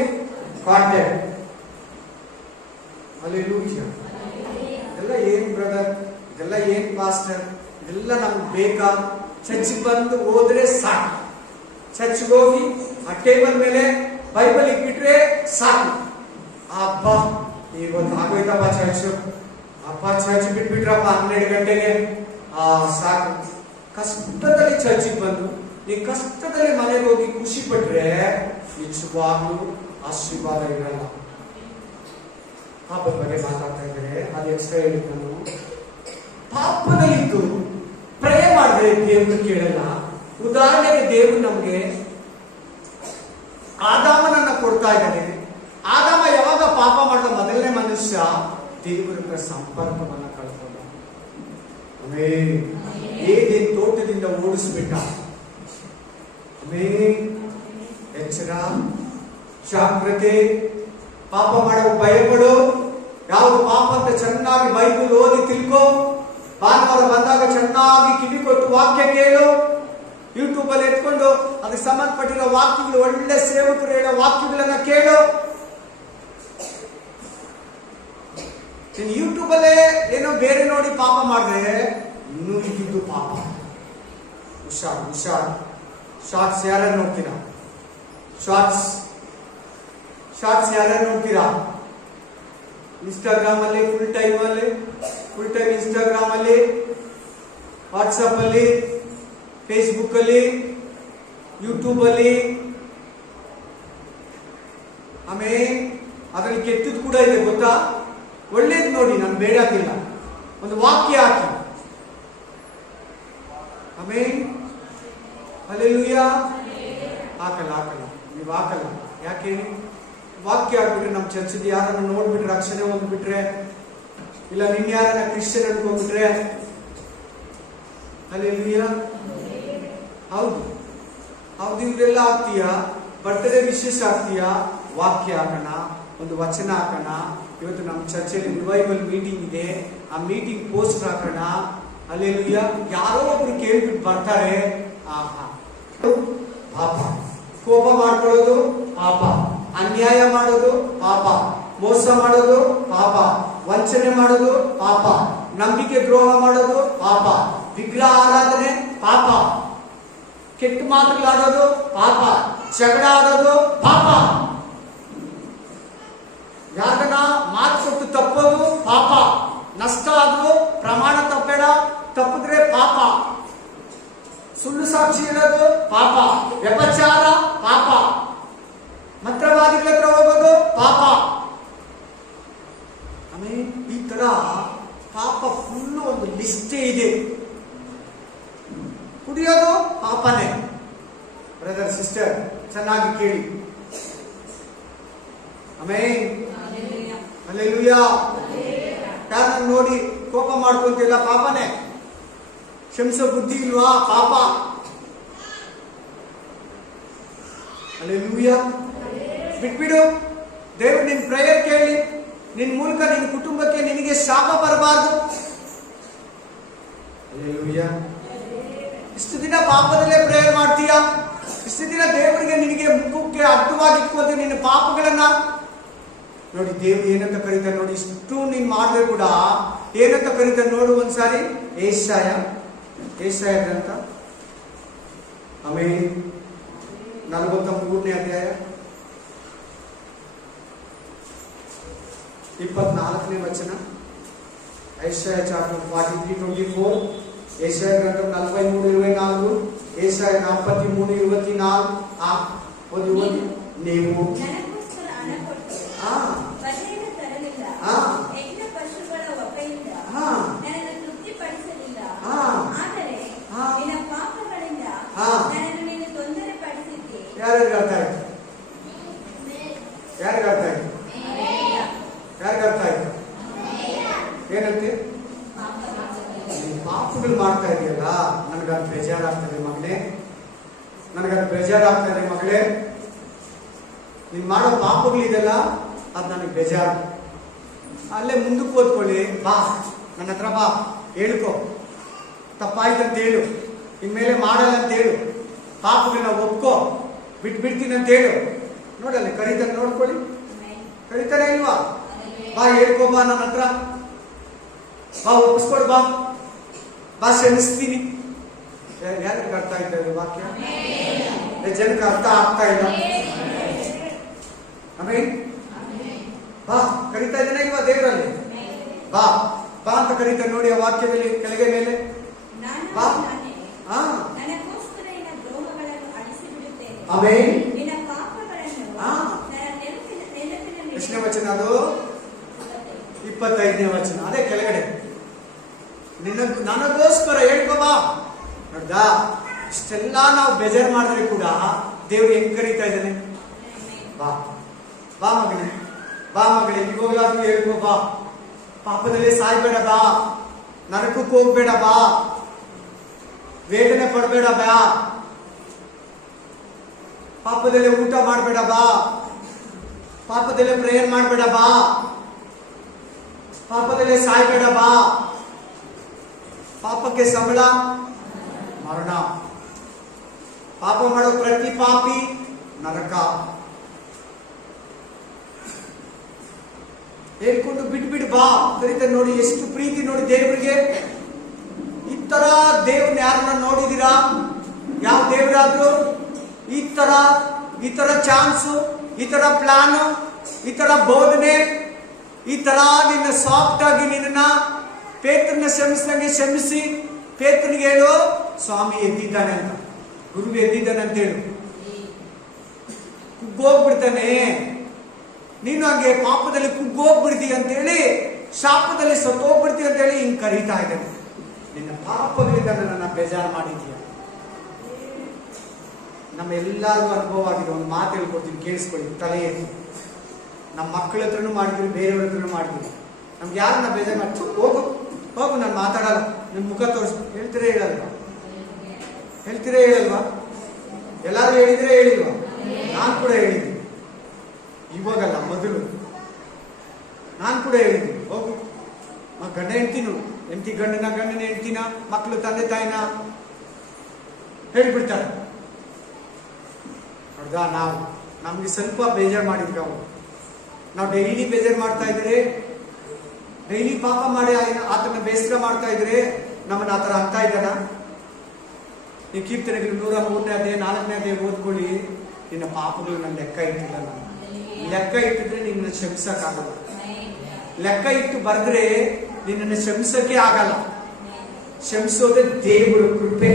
ಕಾಂಟ್ಯಾಕ್ಟ್. ಹಲ್ಲೆಲೂಯಾ. ಇದೆಲ್ಲ ಏನ್ ಬ್ರದರ್, ಇದೆಲ್ಲ ಏನ್ ಪಾಸ್ಟರ್, ಇದೆಲ್ಲ ನಮ್ಗೆ ಬೇಕಾ? ಚರ್ಚಿಗೆ ಬಂದು ಹೋದ್ರೆ ಸಾಕು, ಚರ್ಚ್ಗೆ ಹೋಗಿ ಆ ಟೇಬಲ್ ಮೇಲೆ ಬೈಬಲ್ ಇಟ್ಬಿಟ್ರೆ ಸಾಕು. ಅಪ್ಪ ಇವತ್ತು ಆಗೋಯ್ತಪ್ಪ ಚರ್ಚ್, ಅಪ್ಪ ಚರ್ಚ್ ಬಿಟ್ಬಿಟ್ರಪ್ಪ 12 ಗಂಟೆಗೆ, ಸಾಕು. ಕಷ್ಟದಲ್ಲಿ ಚರ್ಚಿಗೆ ಬಂದು ನೀ ಕಷ್ಟದಲ್ಲಿ ಮನೆಗೆ ಹೋಗಿ ಖುಷಿ ಪಟ್ರೆ ನಿಜವಾಗ್ಲೂ ಆಶೀರ್ವಾದ ಇರಲ್ಲ. ಪಾಪದ ಬಗ್ಗೆ ಮಾತಾಡ್ತಾ ಇದ್ದಾರೆ, ಅದು ಎಕ್ಸ್ಟ್ರಾ ಹೇಳಿ ನಾನು. ಪಾಪದಲ್ಲಿದ್ದು ಪ್ರೇ ಮಾಡಿದ್ರೆ ದೇವ್ರು ಕೇಳಲ್ಲ. ಉದಾಹರಣೆಗೆ ದೇವರು ನಮ್ಗೆ ಆದಾಮನನ್ನ ಕೊಡ್ತಾ ಇದ್ದಾನೆ. ಆದಾಮ ಯಾವಾಗ ಪಾಪ ಮಾಡಿದ ಮೊದಲನೇ ಮನುಷ್ಯ ದೇವರ ಸಂಪರ್ಕವನ್ನ ಕಳ್ಕೊಂಡ. ಏದೇನ್ ತೋಟದಿಂದ ಓಡಿಸ್ಬಿಟ್ಟ. ಎಚ್ಚರ, ಜಾಗ್ರತೆ, ಪಾಪ ಮಾಡೋ ಭಯಪಡು. ಯಾವುದು ಪಾಪ ಅಂತ ಚೆನ್ನಾಗಿ ಬೈಬಲ್ ಓದಿ ತಿಳ್ಕೊ. ಭಾನುವಾರ ಬಂದಾಗ ಚೆನ್ನಾಗಿ ಕಿವಿ ಕೊಟ್ಟು ವಾಕ್ಯ ಕೇಳು. ಯೂಟ್ಯೂಬ್ ಅಲ್ಲಿ ಎತ್ಕೊಂಡು ಅದಕ್ಕೆ ಸಂಬಂಧಪಟ್ಟಿರೋ ವಾಕ್ಯಗಳು, ಒಳ್ಳೆ ಸೇವಕರು ಹೇಳೋ ವಾಕ್ಯಗಳನ್ನ ಕೇಳು. ನೀನು ಯೂಟ್ಯೂಬ್ ಅಲ್ಲೇ ಏನೋ ಬೇರೆ ನೋಡಿ ಪಾಪ ಮಾಡಿದ್ರೆ ಇನ್ನೂ ಇದ್ದಿದ್ದು ಪಾಪ. ಹುಷಾರ್ ಹುಷಾರ್. ಶಾರ್ಟ್ಸ್ ಯಾರ್ಯಾರು ನೋಡ್ತೀರಾ? ಶಾರ್ಟ್ಸ್ ಯಾರ್ಯಾರು ನೋಡ್ತೀರಾ? ಇನ್ಸ್ಟಾಗ್ರಾಮ್ ಅಲ್ಲಿ ಫುಲ್ ಟೈಮ್ ಇನ್ಸ್ಟಾಗ್ರಾಮ್ ಅಲ್ಲಿ, ವಾಟ್ಸಪ್ ಅಲ್ಲಿ, ಫೇಸ್ಬುಕ್ ಅಲ್ಲಿ, ಯೂಟ್ಯೂಬ್ ಅಲ್ಲಿ. ಆಮೇಲೆ ಅದರಲ್ಲಿ ಕೆಟ್ಟದ್ದು ಕೂಡ ಇದೆ ಗೊತ್ತಾ? ಒಳ್ಳೇದು ನೋಡಿ, ನಾನು ಬೇಡ ಅಂತಿಲ್ಲ, ಒಂದು ವಾಕ್ಯ ಹಾಕಿ. ಆಮೇಲೆ ಹಲ್ಲೆಲೂಯಾ. ಹಾಕಲ್ಲ, ನೀವು ಹಾಕಲ್ಲ. ಯಾಕೆ? ವಾಕ್ಯ ಹಾಕ್ಬಿಟ್ರೆ ನಮ್ಮ ಚರ್ಚದ ಯಾರನ್ನ ನೋಡ್ಬಿಟ್ರೆ ರಕ್ಷಣೆ ಹೊಂದ್ಬಿಟ್ರೆ, ಇಲ್ಲ ನಿನ್ ಯಾರನ್ನ ಕ್ರಿಶ್ಚಿಯನ್ ಅನ್ಕೊಂಡ್ಬಿಟ್ರೆ, ಹಲ್ಲೆಲೂಯಾ. ಹೌದು, ಇವರೆಲ್ಲ ಹಾಕ್ತೀಯಾ? ಬರ್ತ್ಡೇ ವಿಶೇಷ ಹಾಕ್ತೀಯಾ? ವಾಕ್ಯ ಹಾಕೋಣ, ಒಂದು ವಚನ ಹಾಕೋಣ. ಇವತ್ತು ನಮ್ಮ ಚರ್ಚೆಯಲ್ಲಿ ರಿವೈವಲ್ ಮೀಟಿಂಗ್ ಇದೆ, ಆ ಮೀಟಿಂಗ್ ಪೋಸ್ಟ್ ಹಾಕೋಣ. ಹಲ್ಲೆಲೂಯಾ. ಯಾರೋ ಒಬ್ರು ಕೇಳ್ಬಿಟ್ಟು ಬರ್ತಾರೆ. ಪಾಪ. ಕೋಪ ಮಾಡ್ಕೊಳ್ಳೋದು ಪಾಪ, ಅನ್ಯಾಯ ಮಾಡೋದು ಪಾಪ, ಮೋಸ ಮಾಡೋದು ಪಾಪ, ವಂಚನೆ ಮಾಡೋದು ಪಾಪ, ನಂಬಿಕೆ ದ್ರೋಹ ಮಾಡೋದು ಪಾಪ, ವಿಗ್ರಹ ಆರಾಧನೆ ಪಾಪ, ಕೆಟ್ಟ ಮಾತುಗಳಾಡೋದು ಪಾಪ, ಜಗಳ ಆಡೋದು ಪಾಪ, ಯಾರನ್ನ ಮಾತು ಕೊಟ್ಟು ತಪ್ಪೋದು ಪಾಪ, ನಷ್ಟ ಆದ್ರೂ ಪ್ರಮಾಣ ತಪ್ಪಬೇಡ, ತಪ್ಪಿದ್ರೆ ಪಾಪ, ಸುಳ್ಳು ಸಾಕ್ಷಿ ಹೇಳೋದು ಪಾಪ, ವ್ಯಭಚಾರ ಪಾಪ, ಮಂತ್ರವಾದಿಗಳ ಹತ್ರ ಹೋಗೋದು ಪಾಪ. ಆಮೇಲೆ ಈ ತರ ಪಾಪ ಫುಲ್ಲು ಒಂದು ಲಿಸ್ಟೇ ಇದೆ. ಕುಡಿಯೋದು ಪಾಪನೇ. ಬ್ರದರ್ ಸಿಸ್ಟರ್ ಚೆನ್ನಾಗಿ ಕೇಳಿ. ಆಮೇಲೆ ಹಲ್ಲೆಲೂಯಾ. ಯಾರನ್ನ ನೋಡಿ ಕೋಪ ಮಾಡ್ಕೊಂತಿಲ್ಲ, ಪಾಪನೇ. ಕ್ಷಮಿಸೋ ಬುದ್ಧಿ ಇಲ್ವಾ? ಪಾಪ. ಹಲ್ಲೆಲೂಯಾ. ಬಿಟ್ಬಿಡು. ದೇವರು ನಿನ್ನ ಪ್ರೇಯರ್ ಕೇಳಿ, ನಿನ್ನ ಮೂಲಕ ನಿನ್ನ ಕುಟುಂಬಕ್ಕೆ ನಿನಗೆ ಶಾಪ ಬರಬಾರ್ದು. ಇಷ್ಟು ದಿನ ಪಾಪದಲ್ಲೇ ಪ್ರೇಯರ್ ಮಾಡ್ತೀಯಾ? ಇಷ್ಟು ದಿನ ದೇವರಿಗೆ ನಿನಗೆ ಮುಖಕ್ಕೆ ಅಡ್ಡವಾಗಿ ಇಟ್ಕೊಂಡು ನಿನ್ನ ಪಾಪಗಳನ್ನ ನೋಡಿ, ದೇವ್ರು ಏನಂತ ಕರೀತಾರೆ ನೋಡಿ. ಇಷ್ಟು ನೀನ್ ಮಾಡಿದ್ರೆ ಕೂಡ ಏನಂತ ಕರೀತಾರೆ ನೋಡು ಒಂದ್ಸಾರಿ. ಏಷಾಯ ಗ್ರಂಥ ಆಮೇಲೆ 43ನೇ ಅಧ್ಯಾಯ 24ನೇ ವಚನ. ಏಷಾಯ ಚಾಪ್ಟರ್ 43:24. ಏಷಾಯ ಗ್ರಂಥ 43:24. ಏಷಾಯ 43:24. ಓದಿ ನೀವು ಯಾರಿಗೆ ಅರ್ಥ ಆಯ್ತು? ಯಾರಿಗೆ ಅರ್ಥ ಆಯ್ತು? ಯಾರಿಗೆ ಅರ್ಥ ಆಯ್ತು? ಏನಂತೆ? ಪಾಪಗಳು ಮಾಡ್ತಾ ಇದೆಯಲ್ಲ, ನನಗದು ಬೇಜಾರಾಗ್ತದೆ ಮಗಳೇ, ನನಗದು ಬೇಜಾರಾಗ್ತದೆ ಮಗಳೇ. ನೀನ್ ಮಾಡೋ ಪಾಪಗಳಿದೆಲ್ಲ ಅದು ನನಗೆ ಬೇಜಾರು. ಅಲ್ಲೇ ಮುಂದಕ್ಕೆ ಓದ್ಕೊಳ್ಳಿ. ಬಾ ನನ್ನ ಹತ್ರ ಬಾ, ಹೇಳ್ಕೊ, ತಪ್ಪಾಯ್ತಂತ ಹೇಳು, ಇನ್ಮೇಲೆ ಮಾಡಲ್ಲ ಅಂತ ಹೇಳು, ಪಾಪಗಳನ್ನ ಒಪ್ಕೋ, ಬಿಡ್ತೀನಿ ಅಂತ ಹೇಳು. ನೋಡಲ್ಲ ಕರೀತಾನೆ, ನೋಡ್ಕೊಳ್ಳಿ, ಕರೀತಾನೆ ಇಲ್ವಾ? ಬಾ ಹೇಳ್ಕೊ, ಬಾ ನನ್ನ ಹತ್ರ ಬಾ, ಒಪ್ಪಿಸ್ಕೊಡ್, ಬಾ ಕ್ಷಮಿಸ್ತೀನಿ. ಯಾರಿಗೆ ಅರ್ಥ ಆಯ್ತಾ ಇದೆ ವಾಕ್ಯ? ಜನಕ್ಕೆ ಅರ್ಥ ಆಗ್ತಾ ಇಲ್ಲ. ಆಮೇಲೆ ಬಾ ಕರೀತಾ ಇದ್ದಾನೆ ಇಲ್ವಾ ದೇವರಲ್ಲಿ? ಬಾ ಬಾ ಅಂತ ಕರೀತಾರೆ ನೋಡಿ ಆ ವಾಕ್ಯದಲ್ಲಿ ಕೆಳಗೆ ಮೇಲೆ. ಬಾ. ಆಮೇಲೆ ಎಷ್ಟನೇ ವಚನ ಅದು? 25ನೇ ವಚನ. ಅದೇ ಕೆಳಗಡೆ ನನಗೋಸ್ಕರ ಹೇಳ್ಕೊಬಾ. ನೋಡ್ದ, ಇಷ್ಟೆಲ್ಲ ನಾವು ಬೇಜಾರು ಮಾಡಿದ್ರೆ ಕೂಡ ದೇವ್ರು ಹೆಂಗ್ ಕರೀತಾ ಇದ್ದಾನೆ? ಬಾ ಬಾ ಮಗನೇ, ಬಾ ಮಗಳೇ, ಇವಾಗಲಾದ್ರೂ ಹೇಳ್ಕೊ ಬಾ. ಪಾಪದಲ್ಲೇ ಸಾಯ್ಬೇಡ ಬಾ, ನರಕಕ್ಕೆ ಹೋಗ್ಬೇಡ ಬಾ, ವೇದನೆ ಪಡಬೇಡ ಬಾ, ಪಾಪದಲ್ಲೇ ಊಟ ಮಾಡಬೇಡ ಬಾ, ಪಾಪದಲ್ಲೇ ಪ್ರೇಯರ್ ಮಾಡಬೇಡ ಬಾ, ಪಾಪದಲ್ಲೇ ಸಾಯ್ಬೇಡ ಬಾ. ಪಾಪಕ್ಕೆ ಸಂಬಳ ಮರಣ. ಪಾಪ ಮಾಡೋ ಪ್ರತಿ ಪಾಪಿ ನರಕ. ಹೇಳ್ಕೊಂಡು ಬಿಟ್ಬಿಡು ಬಾ ಕರೀತಾರೆ ನೋಡಿ. ಎಷ್ಟು ಪ್ರೀತಿ ನೋಡಿ ದೇವರಿಗೆ. ಈ ತರ ದೇವ್ರನ್ನ ಯಾರನ್ನ ನೋಡಿದೀರಾ? ಯಾವ ದೇವರಾದ್ರು ಈ ತರ ಚಾನ್ಸು, ಈ ತರ ಪ್ಲಾನು, ಈ ತರ ಬೋಧನೆ, ಈ ತರ ನಿನ್ನ ಸಾಫ್ಟ್ ಆಗಿ ನಿನ್ನ ಪೇತ್ರನ ಕ್ಷಮಿಸಿದಂಗೆ ಕ್ಷಮಿಸಿ, ಪೇತ್ರನಿಗೆ ಹೇಳು ಸ್ವಾಮಿ ಎದ್ದಿದ್ದಾನೆ ಅಂತ, ಗುರು ಎದ್ದಿದ್ದಾನೆ ಅಂತ ಹೇಳು. ಕುಗ್ಗೋಗ್ಬಿಡ್ತಾನೆ. ನೀನು ಹಂಗೆ ಪಾಪದಲ್ಲಿ ಕುಗ್ಗೋಗ್ಬಿಡ್ತೀಯ ಅಂತೇಳಿ, ಶಾಪದಲ್ಲಿ ಸತ್ತೋಗ್ಬಿಡ್ತೀಯ ಅಂತೇಳಿ ಹಿಂಗ್ ಕರೀತಾ ಇದ್ದಾನೆ. ನಿನ್ನ ಪಾಪಗಳಿಂದ ನನ್ನನ್ನು ಬೇಜಾರು ಮಾಡಿದೀಯ. ನಮ್ಮೆಲ್ಲರಿಗೂ ಅನುಭವ ಆಗಿದೆ. ಒಂದು ಮಾತು ಹೇಳ್ಕೊಡ್ತೀನಿ, ಕೇಳಿಸ್ಕೊಳ್ಳಿ, ತಲೆ ಎತ್ತಿ. ನಮ್ಮ ಮಕ್ಕಳ ಹತ್ರನೂ ಮಾಡಿದ್ವಿ, ಬೇರೆಯವ್ರ ಹತ್ರನೂ ಮಾಡಿದ್ವಿ. ನಮ್ಗೆ ಯಾರನ್ನ ಬೇಜಾರು ಮಾಡಿ ಹೋಗು ಹೋಗು, ನಾನು ಮಾತಾಡಲ್ಲ, ನಿಮ್ಮ ಮುಖ ತೋರಿಸ್ ಹೇಳ್ತೀರೇ ಹೇಳಲ್ವಾ? ಎಲ್ಲಾರು ಹೇಳಿದ್ರೆ ಹೇಳಿಲ್ವಾ? ನಾನು ಕೂಡ ಹೇಳಿದ್ದೆ. ಇವಾಗಲ್ಲ, ಮೊದಲು ನಾನು ಕೂಡ ಹೇಳಿದ್ದೆ. ಹೋಗು, ಗಂಡ ಹೆಂಡ್ತಿನು, ಹೆಂಡತಿ ಗಂಡನ ಹೆಂಡ್ತಿನ, ಮಕ್ಕಳು ತಂದೆ ತಾಯಿನ ಹೇಳ್ಬಿಡ್ತಾರೆ. ನೋಡ್ದ, ನಮ್ಗೆ ಸ್ವಲ್ಪ ಬೇಜಾರು ಮಾಡಿದ್ವಿ. ನಾವು ಡೈಲಿ ಬೇಜಾರು ಮಾಡ್ತಾ ಇದ್ರೆ, ಡೈಲಿ ಪಾಪ ಮಾಡಿ ಆತನ ಬೇಸರ ಮಾಡ್ತಾ ಇದ್ರೆ ನಮ್ಮನ್ನ ಆತರ ಆಗ್ತಾ ಇದ್ದಾನ? ಈ ಕೀರ್ತನೆಗಳು 103ನೇ ಅಧ್ಯಾಯ 4ನೇ ಅಧ್ಯಾಯ ಓದ್ಕೊಳ್ಳಿ. ನಿನ್ನ ಪಾಪಗಳು ನನ್ನ ಲೆಕ್ಕ ಇಟ್ಟಿಲ್ಲ. ನಾನು ಲೆಕ್ಕ ಇಟ್ಟಿದ್ರೆ ನಿನ್ನ ಕ್ಷಮಿಸಕ್ಕಾಗಲ್ಲ. ಲೆಕ್ಕ ಇಟ್ಟು ಬರೆದ್ರೆ ನಿನ್ನನ್ನು ಕ್ಷಮಿಸಕ್ಕೆ ಆಗಲ್ಲ. ಕ್ಷಮಿಸೋದೇ ದೇವರ ಕೃಪೆ.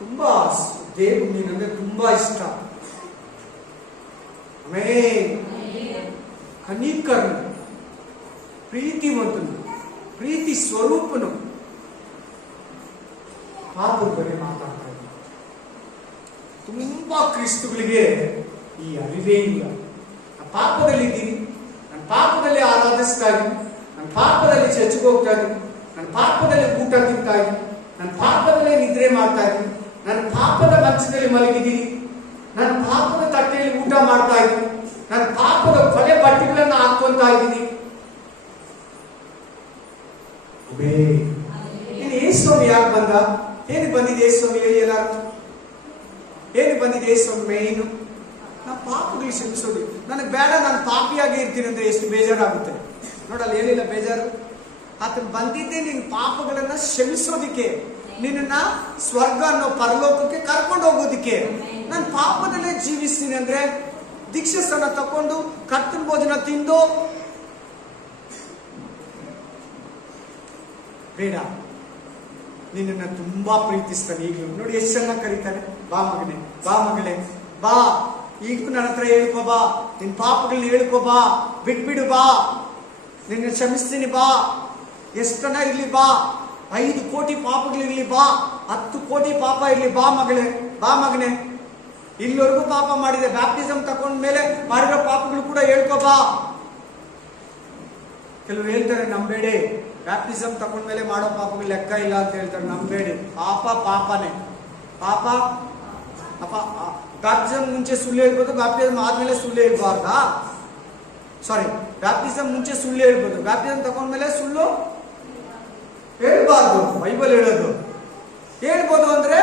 ತುಂಬಾ ದೇವರು ನಿನಗೆ ತುಂಬಾ ಇಷ್ಟ. ಕನಿಕರನು, ಪ್ರೀತಿವಂತನು, ಪ್ರೀತಿ ಸ್ವರೂಪನು. ಪಾಪದ ಬಗ್ಗೆ ಮಾತಾಡ್ತಾ ಇದ್ದ. ತುಂಬಾ ಕ್ರಿಸ್ತುಗಳಿಗೆ ಈ ಅರಿವೇ ಇಲ್ಲ. ನಾನು ಪಾಪದಲ್ಲಿ ಇದ್ದೀನಿ, ನನ್ನ ಪಾಪದಲ್ಲಿ ಆರಾಧಿಸ್ತಾ ಇದ್ದೀನಿ, ನನ್ನ ಪಾಪದಲ್ಲಿ ಚರ್ಚೆಗೆ ಹೋಗ್ತಾ ಇದ್ದೀನಿ, ನನ್ನ ಪಾಪದಲ್ಲಿ ಊಟ ತಿಂತಾ ಇದ್ದೀನಿ, ನನ್ನ ಪಾಪದಲ್ಲೇ ನಿದ್ರೆ ಮಾಡ್ತಾ ಇದ್ದೀನಿ, ನನ್ನ ಪಾಪದ ಮಂಚದಲ್ಲಿ ಮಲಗಿದ್ದೀನಿ. ನನ್ನ ಪಾಪದ ತಟ್ಟೆಯಲ್ಲಿ ಊಟ ಮಾಡ್ತಾ ಇದ್ದೀನಿ, ನನ್ನ ಪಾಪದ ಕೊಲೆ ಬಟ್ಟೆಗಳನ್ನ ಹಾಕೊಂತಾ ಇದ್ದೀನಿ. ನೀನು ಯೇಸು ಸ್ವಾಮಿ ಯಾಕೆ ಬಂದ? ಏನು ಬಂದಿದೆ ಯೇಸು ಸ್ವಾಮಿ? ಹೇಳಿ ಎಲ್ಲಾರು, ಏನು ಬಂದಿದೆ ಯೇಸು ಸ್ವಾಮಿ? ಮೇಯ್ನು ನಮ್ಮ ಪಾಪಗಳಿಗೆ ಕ್ಷಮಿಸೋದು. ನನಗೆ ಬೇಡ, ನಾನು ಪಾಪಿಯಾಗಿ ಇರ್ತೀನಿ ಅಂದ್ರೆ ಎಷ್ಟು ಬೇಜಾರಾಗುತ್ತೆ ನೋಡಲ್ಲ. ಏನಿಲ್ಲ ಬೇಜಾರು, ಆತನು ಬಂದಿದ್ದೆ ನಿನ್ನ ಪಾಪಗಳನ್ನ ಕ್ಷಮಿಸೋದಿಕ್ಕೆ, ನಿನ್ನ ಸ್ವರ್ಗ ಅನ್ನೋ ಪರಲೋಕಕ್ಕೆ ಕರ್ಕೊಂಡು ಹೋಗೋದಿಕ್ಕೆ. ನಾನು ಪಾಪದಲ್ಲೇ ಜೀವಿಸ್ತೀನಿ ಅಂದ್ರೆ ದೀಕ್ಷಾಸ್ನಾನ ತಕೊಂಡು ಕರ್ತನ ಭೋಜನ ತಿಂದು ಬೇಡ. ನಿನ್ನ ತುಂಬಾ ಪ್ರೀತಿಸ್ತಾನೆ ಈಗಲೂ. ನೋಡಿ ಎಷ್ಟು ಚೆನ್ನಾಗಿ ಕರೀತಾನೆ, ಬಾ ಮಗನೇ, ಬಾ ಮಗಳೇ, ಬಾ, ಈಗಲೂ ನನ್ನ ಹತ್ರ ಹೇಳ್ಕೊ, ಬಾ, ನಿನ್ ಪಾಪಗಳನ್ನ ಹೇಳ್ಕೊ, ಬಾ, ಬಿಟ್ಬಿಡು, ಬಾ, ನಿನ್ನ ಕ್ಷಮಿಸ್ತೀನಿ, ಬಾ, ಎಷ್ಟನ ಇರ್ಲಿ, ಬಾ, 5 ಕೋಟಿ ಪಾಪಗಳಿರ್ಲಿ, ಬಾ, 10 ಕೋಟಿ ಪಾಪ ಇರ್ಲಿ, ಬಾ ಮಗಳೇ, ಬಾ ಮಗನೇ, ಇಲ್ಲಿವರೆಗೂ ಪಾಪ ಮಾಡಿದೆ, ಬ್ಯಾಪ್ಟಿಸಮ್ ತಕೊಂಡ್ಮೇಲೆ ಮಾಡಿರೋ ಪಾಪಗಳು ಕೂಡ ಹೇಳ್ಕೊ, ಬಾ. ಕೆಲವರು ಹೇಳ್ತಾರೆ ನಂಬೇಡಿ, ಬ್ಯಾಪ್ಟಿಸಮ್ ತಕೊಂಡ್ಮೇಲೆ ಮಾಡೋ ಪಾಪಗಳು ಲೆಕ್ಕ ಇಲ್ಲ ಅಂತ ಹೇಳ್ತಾರೆ. ನಂಬೇಡಿ, ಪಾಪ ಪಾಪನೇ, ಪಾಪ ಅಪ್ಪ. ಬ್ಯಾಪ್ಟಿಸಮ್ ಮುಂಚೆ ಸುಳ್ಳು ಹೇಳ್ಬೋದು, ಬ್ಯಾಪ್ಟಿಸಮ್ ಆದ್ಮೇಲೆ ಸುಳ್ಳು ಹೇಳ್ಬಾರ್ದಾ? ಸಾರಿ, ಬ್ಯಾಪ್ಟಿಸಮ್ ಮುಂಚೆ ಸುಳ್ಳು ಹೇಳ್ಬೋದು, ಬ್ಯಾಪ್ಟಿಸಮ್ ತಗೊಂಡ್ಮೇಲೆ ಸುಳ್ಳು ಹೇಳ್ಬಾರ್ದು. ಬೈಬಲ್ ಹೇಳೋದು ಹೇಳ್ಬೋದು ಅಂದ್ರೆ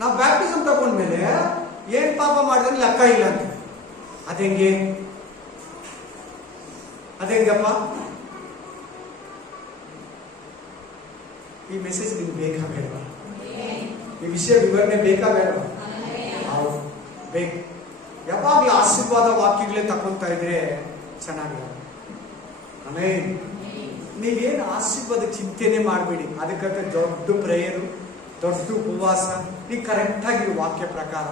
ನಾವು ಬ್ಯಾಪ್ಟಿಸಮ್ ತಗೊಂಡ್ಮೇಲೆ ಏನ್ ಪಾಪ ಮಾಡಿದ್ರೆ ಲೆಕ್ಕ ಇಲ್ಲ ಅಂತ. ಅದೇಂಗೆ? ಅದೇಂಗಪ್ಪ? ಈ ಮೆಸೇಜ್ ನಿಮ್ಗೆ ಬೇಕಾ ಬೇಡವಾ? ಈ ವಿಷಯ ವಿವರಣೆ ಬೇಕಾ ಬೇಡವಾ? ಹೌದು, ಬೇಕು. ಯಾವಾಗಲೂ ಆಶೀರ್ವಾದ ವಾಕ್ಯಗಳೇ ತಕೊಂತಾ ಇದ್ರೆ ಚೆನ್ನಾಗಿಲ್ಲ. ಆಮೇಲೆ ನೀವೇನು ಆಶೀರ್ವಾದ ಚಿಂತೆನೆ ಮಾಡಬೇಡಿ. ಅದಕ್ಕಂತ ದೊಡ್ಡ ಪ್ರೇಯರು, ದೊಡ್ಡ ಉಪವಾಸ, ನೀವು ಕರೆಕ್ಟ್ ಆಗಿ ವಾಕ್ಯ ಪ್ರಕಾರ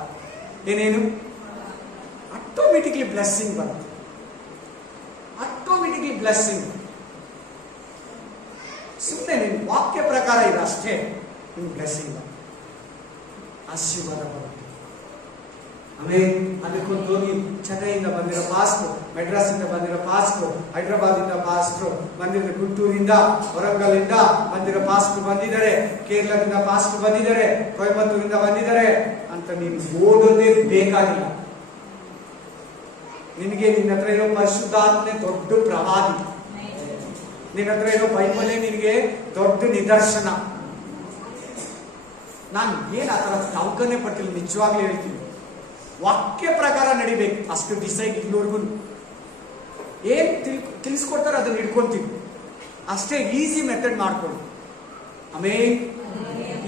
ಏನೇನು ಆಟೋಮೆಟಿಕ್ಲಿ ಬ್ಲೆಸ್ಸಿಂಗ್ ಬರುತ್ತೆ. Automatically blessing. ಸುಮ್ಮನೆ ನೀನು ವಾಕ್ಯ ಪ್ರಕಾರ ಇದೆ ಅಷ್ಟೇ, ನಿಮ್ಗೆ ಬ್ಲೆಸ್ಸಿಂಗ್ ಬರುತ್ತೆ, ಆಶೀರ್ವಾದ ಬರುತ್ತೆ. ಆಮೇಲೆ ಅದಕ್ಕೊಂದು ಹೋಗಿ ಚೆನ್ನೈಯಿಂದ ಬಂದಿರೋ ಪಾಸ್ಟ್ರು, ಮೆಡ್ರಾಸಿಂದ ಬಂದಿರೋ ಪಾಸ್ಟ್ರು, ಹೈದರಾಬಾದಿಂದ ಪಾಸ್ಟ್ರು ಬಂದಿರೋ, ಗುಂಟೂರಿಂದ, ವರಂಗಲ್ಲಿಂದ ಬಂದಿರೋ ಪಾಸ್ಟ್ರು ಬಂದಿದ್ದಾರೆ, ಕೇರಳದಿಂದ ಪಾಸ್ಟ್ರು ಬಂದಿದ್ದಾರೆ, ಕೊಯಮತ್ತೂರಿಂದ ಬಂದಿದ್ದಾರೆ ಅಂತ ನೀನು ಓದೋದೇ ಬೇಕಾಗಿಲ್ಲ. ನಿನಗೆ ನಿನ್ನ ಹತ್ರ ಇರೋ ಪರಿಶುದ್ಧಾತ್ಮನೆ ದೊಡ್ಡ ಪ್ರವಾದಿ, ನಿನ್ನ ಹತ್ರ ಇರೋ ಬೈಬಲೇ ನಿನಗೆ ದೊಡ್ಡ ನಿದರ್ಶನ. ನಾನು ಏನ್ ಆ ತರ ನೌಕನೆ ಪಟ್ಟಿಲ್ಲ, ನಿಜವಾಗ್ಲೂ ಹೇಳ್ತೀನಿ. ವಾಕ್ಯ ಪ್ರಕಾರ ನಡಿಬೇಕು, ಅಷ್ಟು ಡಿಸೈಡ್. ಇಲ್ಲಿವರೆಗೂ ಏನ್ ತಿಳಿಸ್ಕೊಡ್ತಾರೆ ಅದನ್ನ ಹಿಡ್ಕೊಂತೀವಿ ಅಷ್ಟೇ. ಈಸಿ ಮೆಥಡ್ ಮಾಡ್ಕೊಳ್ಳಿ. ಆಮೇಲೆ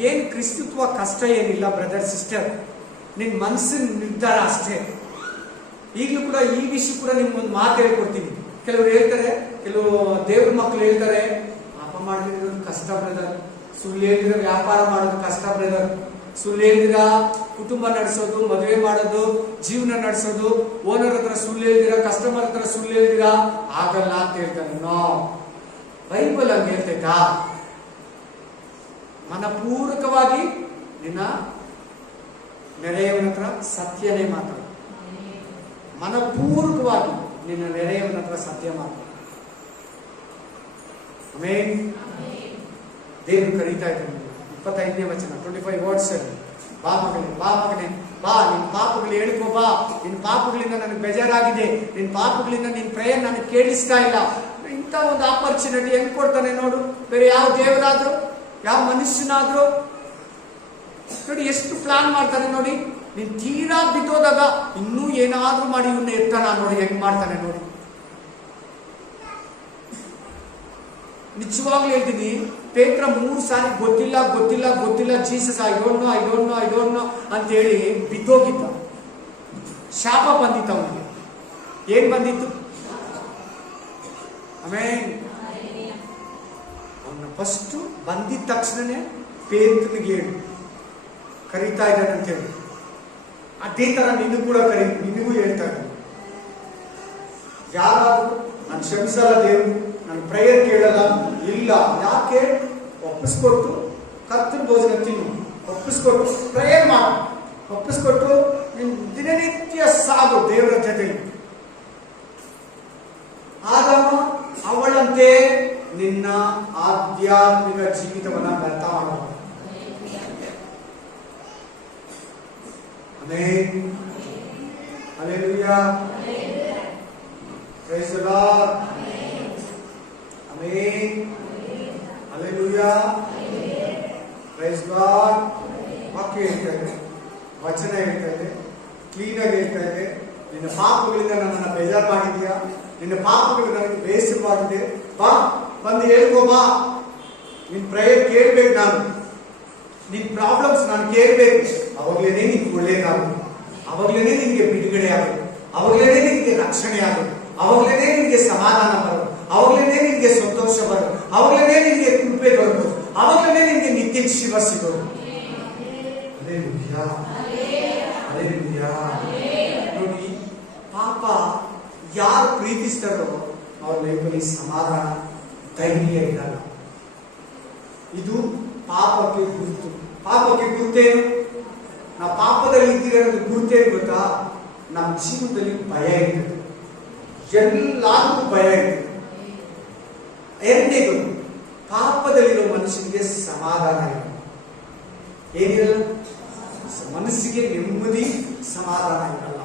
ಏನ್ ಕ್ರಿಸ್ತತ್ವ ಕಷ್ಟ ಏನಿಲ್ಲ ಬ್ರದರ್ ಸಿಸ್ಟರ್, ನಿನ್ ಮನಸ್ಸಿನ ನಿರ್ಧಾರ ಅಷ್ಟೇ. ಈಗಲೂ ಕೂಡ ಈ ವಿಷಯ ಕೂಡ ನಿಮ್ಗೊಂದು ಮಾತು ಹೇಳ್ಕೊಡ್ತೀನಿ. ಕೆಲವರು ಹೇಳ್ತಾರೆ, ಕೆಲವು ದೇವ್ರ ಮಕ್ಕಳು ಹೇಳ್ತಾರೆ, ಪಾಪ ಮಾಡಿರೋದು ಕಷ್ಟ ಬ್ರದರ್, ಸುಳ್ಳು ಹೇಳಿದ್ರೆ ವ್ಯಾಪಾರ ಮಾಡೋದು ಕಷ್ಟ ಬ್ರದರ್, ಸುಳ್ಳು ಹೇಳಿದಿರ ಕುಟುಂಬ ನಡೆಸೋದು, ಮದುವೆ ಮಾಡೋದು, ಜೀವನ ನಡೆಸೋದು, ಓನರ್ ಹತ್ರ ಸುಳ್ಳು ಹೇಳಿದಿರ, ಕಸ್ಟಮರ್ ಹತ್ರ ಸುಳ್ಳು ಹೇಳಿದಿರ, ಆಗಲ್ಲ ಅಂತ ಹೇಳ್ತಾರೆ. ನೋ, ಬೈಬಲ್ ಹಂಗೆ ಹೇಳ್ತೈತಾ? ಮನಪೂರ್ವಕವಾಗಿ ನಿನ್ನ ನೆರೆಯವನ ಹತ್ರ ಸತ್ಯನೇ ಮಾತಾಡು. ಮನಪೂರ್ವಕವಾಗಿ ನಿನ್ನ ನೆರೆಯವನ ಹತ್ರ ಸತ್ಯ ಮಾತಾಡು. ಆಮೇಲೆ ದೇವರು ಕರೀತಾ ಇದ್ದಾನೆ. 25ನೇ ವಚನ, 25 ವರ್ಡ್ಸ್ ಅಲ್ಲಿ, ಬಾ ಮಗನೇ, ಬಾ ಮಗನೇ, ಬಾ, ನಿನ್ ಪಾಪಗಳು ಹೇಳ್ಕೋ, ಬಾ, ನಿನ್ ಪಾಪಗಳಿಂದ ನನಗೆ ಬೇಜಾರಾಗಿದೆ, ನಿನ್ ಪಾಪಗಳಿಂದ ನಿನ್ ಪ್ರೇಯರ್ ನನಗೆ ಕೇಳಿಸ್ತಾ ಇಲ್ಲ. ಇಂಥ ಒಂದು ಆಪರ್ಚುನಿಟಿ ಹೆಂಗ್ ಕೊಡ್ತಾನೆ ನೋಡು. ಬೇರೆ ಯಾವ ದೇವರಾದ್ರು, ಯಾವ ಮನುಷ್ಯನಾದ್ರು ನೋಡಿ ಎಷ್ಟು ಪ್ಲಾನ್ ಮಾಡ್ತಾನೆ ನೋಡಿ. ನೀನ್ ತೀರಾ ಬಿದ್ದೋದಾಗ ಇನ್ನೂ ಏನಾದ್ರೂ ಮಾಡಿ ಇವನ್ನ ಎತ್ತಾನ ನೋಡಿ, ಹೆಂಗ್ ಮಾಡ್ತಾನೆ ನೋಡಿ. ನಿಜವಾಗ್ಲೂ ಹೇಳ್ತೀನಿ, ಪೇತ್ರ 3 ಸಾರಿ ಗೊತ್ತಿಲ್ಲ ಗೊತ್ತಿಲ್ಲ ಗೊತ್ತಿಲ್ಲ, Jesus I don't know I don't know I don't know ಅಂತ ಹೇಳಿ ಬಿದ್ದೋಗಿದ್ದ. ಶಾಪ ಬಂದಿತ್ತು ಅವನಿಗೆ. ಏನ್ ಬಂದಿತ್ತು? ಆಮೇಲೆ ಅವನ ಫಸ್ಟ್ ಬಂದಿದ ತಕ್ಷಣನೇ ಪೇತ್ರನಿಗೆ ಹೇಳು, ಕರೀತಾ ಇದ್ದಾನೆ ಅಂತ ಹೇಳಿ. ಅದೇ ತರ ನಿನಗೂ ಕೂಡ ನಿನಗೂ ಹೇಳ್ತಾ ಇದ್ದಾನೆ. ಯಾರಾದ್ರೂ ನಾನು ಕ್ಷಮಿಸಲ್ಲ ದೇವ್ರು, ನಾನು ಪ್ರೇಯರ್ ಕೇಳಲ್ಲ, ಇಲ್ಲ. ಯಾಕೆ? ಒಪ್ಪಿಸ್ಕೊಟ್ಟು ಕರ್ತನ ಭೋಜನ ತಿನ್ನು, ಒಪ್ಪಿಸ್ಕೊಟ್ಟು ಪ್ರೇಯರ್ ಮಾಡು, ಒಪ್ಪಿಸ್ಕೊಟ್ಟು ನಿನ್ ದಿನನಿತ್ಯ ಸಾಗು ದೇವರ ಜೊತೆಗೆ. ಆಗ ಅವಳಂತೆ ನಿನ್ನ ಆಧ್ಯಾತ್ಮಿಕ ಜೀವಿತವನ್ನ ವ್ಯರ್ಥ ಮಾಡಬಹುದು. Amen. Hallelujah. Praise the Lord. Amen. Hallelujah. Praise God. ವಾಕ್ಯ ಹೇಳ್ತಾ ಇದೆ, ವಚನ ಹೇಳ್ತಾ ಇದೆ, ಕ್ಲೀನ್ ಆಗಿ ಹೇಳ್ತಾ ಇದೆ. ನಿನ್ನ ಪಾಪಗಳಿಂದ ನನ್ನನ್ನು ಬೇಜಾರು ಮಾಡಿದ್ಯಾ, ನಿನ್ನ ಪಾಪಗಳು ನನಗೆ ಬೇಸರವಾಗಿದೆ, ಬಾ ಬಂದು ಹೇಳ್ಕೋ, ಬಾ ನಿನ್ ಪ್ರೇಯರ್ ಕೇಳ್ಬೇಕು, ನಾನು ನಿನ್ ಪ್ರಾಬ್ಲಮ್ಸ್ ನಾನು ಕೇಳ್ಬೇಕು. ಅವಾಗ್ಲೇನೆ ನಿನ್ಗೆ ಒಳ್ಳೇದಾಗುತ್ತೆ, ಅವಾಗ್ಲೇನೆ ನಿನ್ಗೆ ಬಿಡುಗಡೆ ಆಗುತ್ತೆ, ಅವಾಗ್ಲೇನೆ ನಿನ್ಗೆ ರಕ್ಷಣೆ ಆಗುತ್ತೆ, ಅವಾಗ್ಲೇನೆ ನಿನ್ಗೆ ಸಮಾಧಾನ ಬರೋದು, ಅವಾಗ್ಲೇನೆ ನಿನ್ಗೆ ಸಂತೋಷ ಬರೋದು, ಅವಾಗ್ಲೇನೆ ನಿನ್ಗೆ ಕೃಪೆ ಬರೋದು, ಅವಾಗ್ಲೇನೆ ನಿನ್ಗೆ ನಿತ್ಯ ಶಿವ ಸಿಗೋದು. ನೋಡಿ, ಪಾಪ ಯಾರು ಪ್ರೀತಿಸ್ತಾರೋ ಅವ್ರ ಲೈಫಲ್ಲಿ ಸಮಾಧಾನ, ಧೈರ್ಯ ಇರಲ್ಲ. ಇದು ಪಾಪಕ್ಕೆ ಗುರುತು. ಪಾಪಕ್ಕೆ ಗುರುತೇನು? ನಾವು ಪಾಪದಲ್ಲಿ ಇದ್ದೀರೋದು ಗುರುತೇನು ಗೊತ್ತಾ? ನಮ್ಮ ಜೀವನದಲ್ಲಿ ಭಯ ಇರ್ತದೆ, ಎಲ್ಲಾರ್ಗೂ ಭಯ ಇರ್ತದೆ. ಎರಡನೇದು, ಪಾಪದಲ್ಲಿರೋ ಮನುಷ್ಯನಿಗೆ ಸಮಾಧಾನ ಇಲ್ಲ. ಏನಿರಲ್ಲ, ಮನಸ್ಸಿಗೆ ನೆಮ್ಮದಿ, ಸಮಾಧಾನ ಇರಲ್ಲ.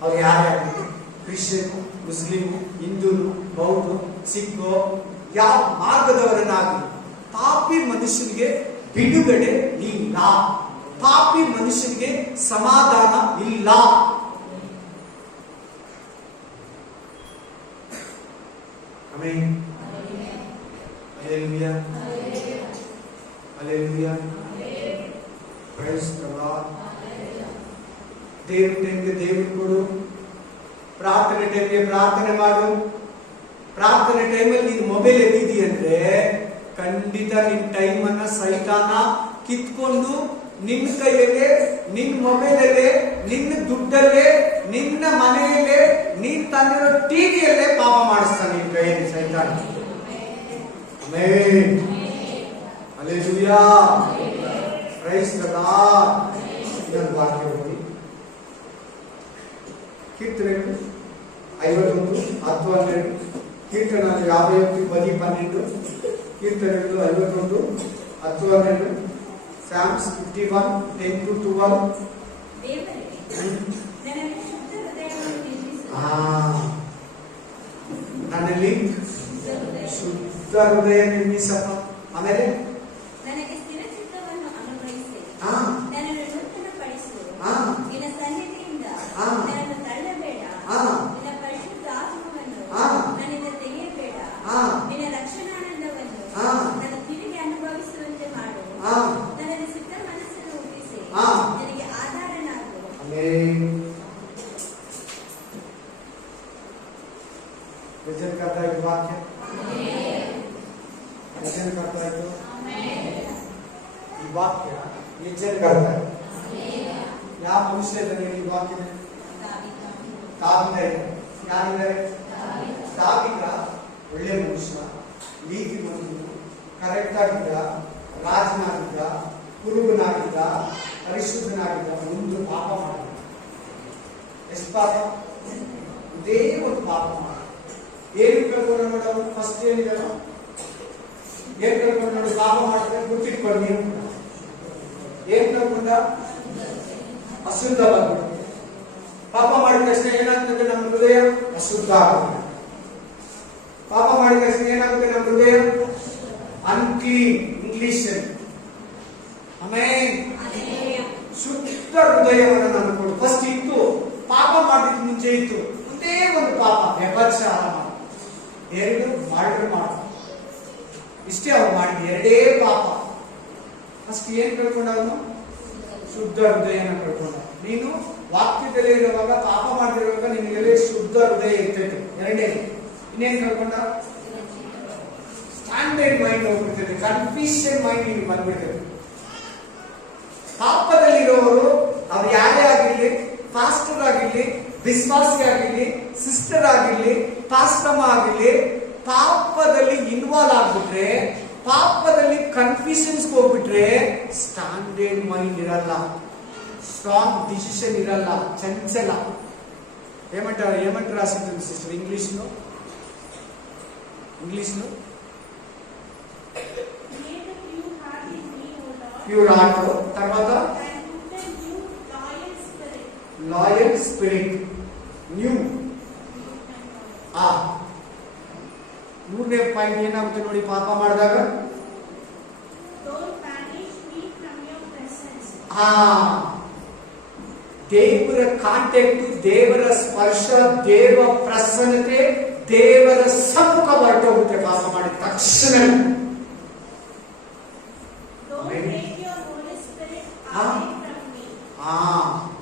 ಅವ್ರು ಯಾರ್ಯಾರು, ಕ್ರಿಶ್ಚಿಯನ್, ಮುಸ್ಲಿಮ್, ಹಿಂದೂ, ಬೌದ್ಧ, ಸಿಖ್, ಯಾವ ಮಾರ್ಗದವರನ್ನಾಗಲಿ, ಪಾಪಿ ಮನುಷ್ಯನಿಗೆ ಬಿಡುಗಡೆ ಇಲ್ಲ, ಪಾಪಿ ಮನುಷ್ಯನಿಗೆ ಸಮಾಧಾನ ಇಲ್ಲ. Amen. Hallelujah. Hallelujah. Praise the Lord. ದೇವ್ರ ಟೈಮ್ಗೆ ದೇವ್ರು ಕೊಡು, ಪ್ರಾರ್ಥನೆ ಟೈಮ್ಗೆ ಪ್ರಾರ್ಥನೆ ಮಾಡು. ಪ್ರಾರ್ಥನೆ ಟೈಮಲ್ಲಿ ನೀನು ಮೊಬೈಲ್ ಎತ್ತಿದಿ ಅಂದ್ರೆ ಖಂಡಿತ ನಿನ್ ಟೈಮ್ ಅನ್ನ ಸೈತಾನ ಕಿತ್ಕೊಂಡು ನಿನ್ನ ಕೈಯಲ್ಲೇ, ನಿನ್ನ ಮೊಬೈಲಲ್ಲೇ, ನಿನ್ನ ದುಡ್ಡಲ್ಲೇ, ನಿನ್ನ ಮನೆಯಲ್ಲೇ, ನೀನ್ ತಂದಿರೋ ಟಿವಿಯಲ್ಲೇ ಪಾಪ ಮಾಡಿಸ್ತಾನೆ ನಿನ್ ಕೈಯಲ್ಲಿ ಸೈತಾನ. Amen. Hallelujah. Praise the Lord. ಇದೊಂದು ವಾಕ್ಯ ಓದಿ, ಕೀರ್ತನೆಗಳು 51, 10, 12, ಕೀರ್ತನ 51, 10, 12, ಕೀರ್ತನೆಗಳು 51, 10, 12, Psalms 51, 10 to 12. ನನ್ನಲ್ಲಿ ಶುದ್ಧ ಹೃದಯ ನಿರ್ಮಿಸಪ್ಪ. ಆಮೇಲೆ ನನಗೆ ಸ್ಥಿರ ಚಿತ್ತವನ್ನು ಅನುಗ್ರಹಿಸಿ, ಹಾ, ನನ್ನನ್ನು ನೂತನಪಡಿಸು, ಹಾ, ನಿನ್ನ ಸನ್ನಿಧಿಯಿಂದ ಹಾ, ನನ್ನನ್ನು ತಳ್ಳಬೇಡ, ಹಾ, ನಿನ್ನ ಪರಿಶುದ್ಧ ಆತ್ಮವನ್ನು ಹಾ, ನನ್ನಿಂದ ತೆಗೆಯಬೇಡ, ಹಾ, ನಿನ್ನ ರಕ್ಷಣಾನಂದವನ್ನು ಹಾ, ನನ್ನ ಕಿವಿಗೆ ಅನುಭವಿಸುವಂತೆ ಮಾಡು, ಹಾ, ನನ್ನಲ್ಲಿ ಸಿದ್ಧ ಮನಸ್ಸನ್ನು ಹುಟ್ಟಿಸಿ, ಹಾ, ನನಗೆ ಆಧಾರನಾಗು. ಆಮೆನ್. वचन करता है वाक्य, वचन करता है, तो वाक्य वचन करता है. ಯಾವ ಮನುಷ್ಯ ಇದ್ದಾರೆ ಈ ವಾಕ್ಯ? ದಾವೀದ. ಯಾರಿದ್ದಾರೆ? ದಾವೀದ ಒಳ್ಳೆ ಮನುಷ್ಯ, ನೀತಿ ಮನುಷ್ಯ, ಕರೆಕ್ಟ್ ಆಗಿದ್ದ, ರಾಜನಾಗಿದ್ದ, ಕುರುಬನಾಗಿದ್ದ, ಪರಿಶುದ್ಧನಾಗಿದ್ದ. ಒಂದು ಪಾಪ ಮಾಡಿದ. ಎಷ್ಟು ಪಾಪ? ಇದೇ ಒಂದು ಪಾಪ ಮಾಡಿದ. ಏನು ಕಳ್ಕೊಂಡ ನೋಡೋದು? ಫಸ್ಟ್ ಏನಿದೆಲ್ಲ ಏನ್ ಕಳ್ಕೊಂಡು ನೋಡಿ, ಪಾಪ ಮಾಡಿದ್ರೆ ಗುರ್ತಿಟ್ಕೊಂಡು ಏನ್ ಕಳ್ಕೊಂಡ? ಅಶುದ್ಧ ಬಂದ್ಬಿಟ್ಟು. ಪಾಪ ಮಾಡಿದ ತಕ್ಷಣ ಏನಾಗ್ತದೆ? ನಮ್ಮ ಹೃದಯ ಅಶುದ್ಧ ಆಗುತ್ತೆ. ಪಾಪ ಮಾಡಿದ ತಕ್ಷಣ ಏನಾಗುತ್ತೆ? ನಮ್ಮ ಹೃದಯ ಅನ್ಕ್ಲೀನ್. English amen. ಶುದ್ಧ ಹೃದಯವನ್ನು ನಾನು ಕೊಡು. ಫಸ್ಟ್ ಇತ್ತು, ಪಾಪ ಮಾಡಿದ ಮುಂಚೆ ಇತ್ತು ಒಂದೇ ಒಂದು ಪಾಪ, ವ್ಯಭಚಾರ ಮಾಡಿ, ಎರಡು ಮರ್ಡರ್ ಮಾಡು, ಇಷ್ಟೇ ಅವ್ರು ಮಾಡಿ, ಎರಡೇ ಪಾಪ. ಫಸ್ಟ್ ಏನ್ ಕಳ್ಕೊಂಡವನು? ಶುದ್ಧ ಹೃದಯನ ಕಳ್ಕೊಂಡ. ನೀನು ವಾಕ್ಯದಲ್ಲಿ ಇರುವಾಗ, ಪಾಪ ಮಾಡಿರುವಾಗ ನಿನಗೆಲ್ಲ ಶುದ್ಧ ಹೃದಯ ಇರ್ತೈತೆ. ಎರಡನೇ ಇನ್ನೇನ್ ಕಳ್ಕೊಂಡ? ಸ್ಟ್ಯಾಂಡರ್ಡ್ ಮೈಂಡ್ ಹೋಗ್ಬಿಡ್ತೈತೆ, ಕನ್ಫ್ಯೂಷನ್ ಮೈಂಡ್ ನಿಮ್ಗೆ ಬಂದ್ಬಿಡ್ತೈತೆ. ಪಾಪದಲ್ಲಿರೋರು ಅವ್ರು ಯಾರೇ ಆಗಿರ್ಲಿ, ಪಾಸ್ಟರ್ ಆಗಿರ್ಲಿ, ವಿಶ್ವಾಸಿ ಆಗಿರ್ಲಿ, ಸಿಸ್ಟರ್ ಆಗಿರ್ಲಿ, ಪಾಸ್ಟಮ್ಮ ಆಗಿರ್ಲಿ, ಪಾಪದಲ್ಲಿ ಇನ್ವಾಲ್ವ್ ಆಗ್ಬಿಟ್ರೆ, ಪಾಪದಲ್ಲಿ ಕನ್ಫ್ಯೂಷನ್ಸ್ ಹೋಗ್ಬಿಟ್ರೆ ಸ್ಟ್ಯಾಂಡರ್ಡ್ ಮೈಂಡ್ ಇರಲ್ಲ, ಸ್ಟ್ರಾಂಗ್ ಡಿಸಿಷನ್ ಇರಲ್ಲ, ಚಂಚಲ. ఏమంటారు రాసింది సిస్టర్ ఇంగ్లీష్లో? Pure heart. తర్వాత ಲಾಯಲ್ ಸ್ಪಿರಿಟ್. ನ್ಯೂ. ಮೂರನೇ ಪಾಯಿಂಟ್ ಏನಾಗುತ್ತೆ ನೋಡಿ, ಪಾಪ ಮಾಡಿದಾಗ ದೇವರ ಕಾಂಟ್ಯಾಕ್ಟ್, ದೇವರ ಸ್ಪರ್ಶ, ದೇವ ಪ್ರಸನ್ನತೆ, ದೇವರ ಸಮ್ಮುಖ ಹೊರಟೋಗುತ್ತೆ ಪಾಪ ಮಾಡಿದ ತಕ್ಷಣ.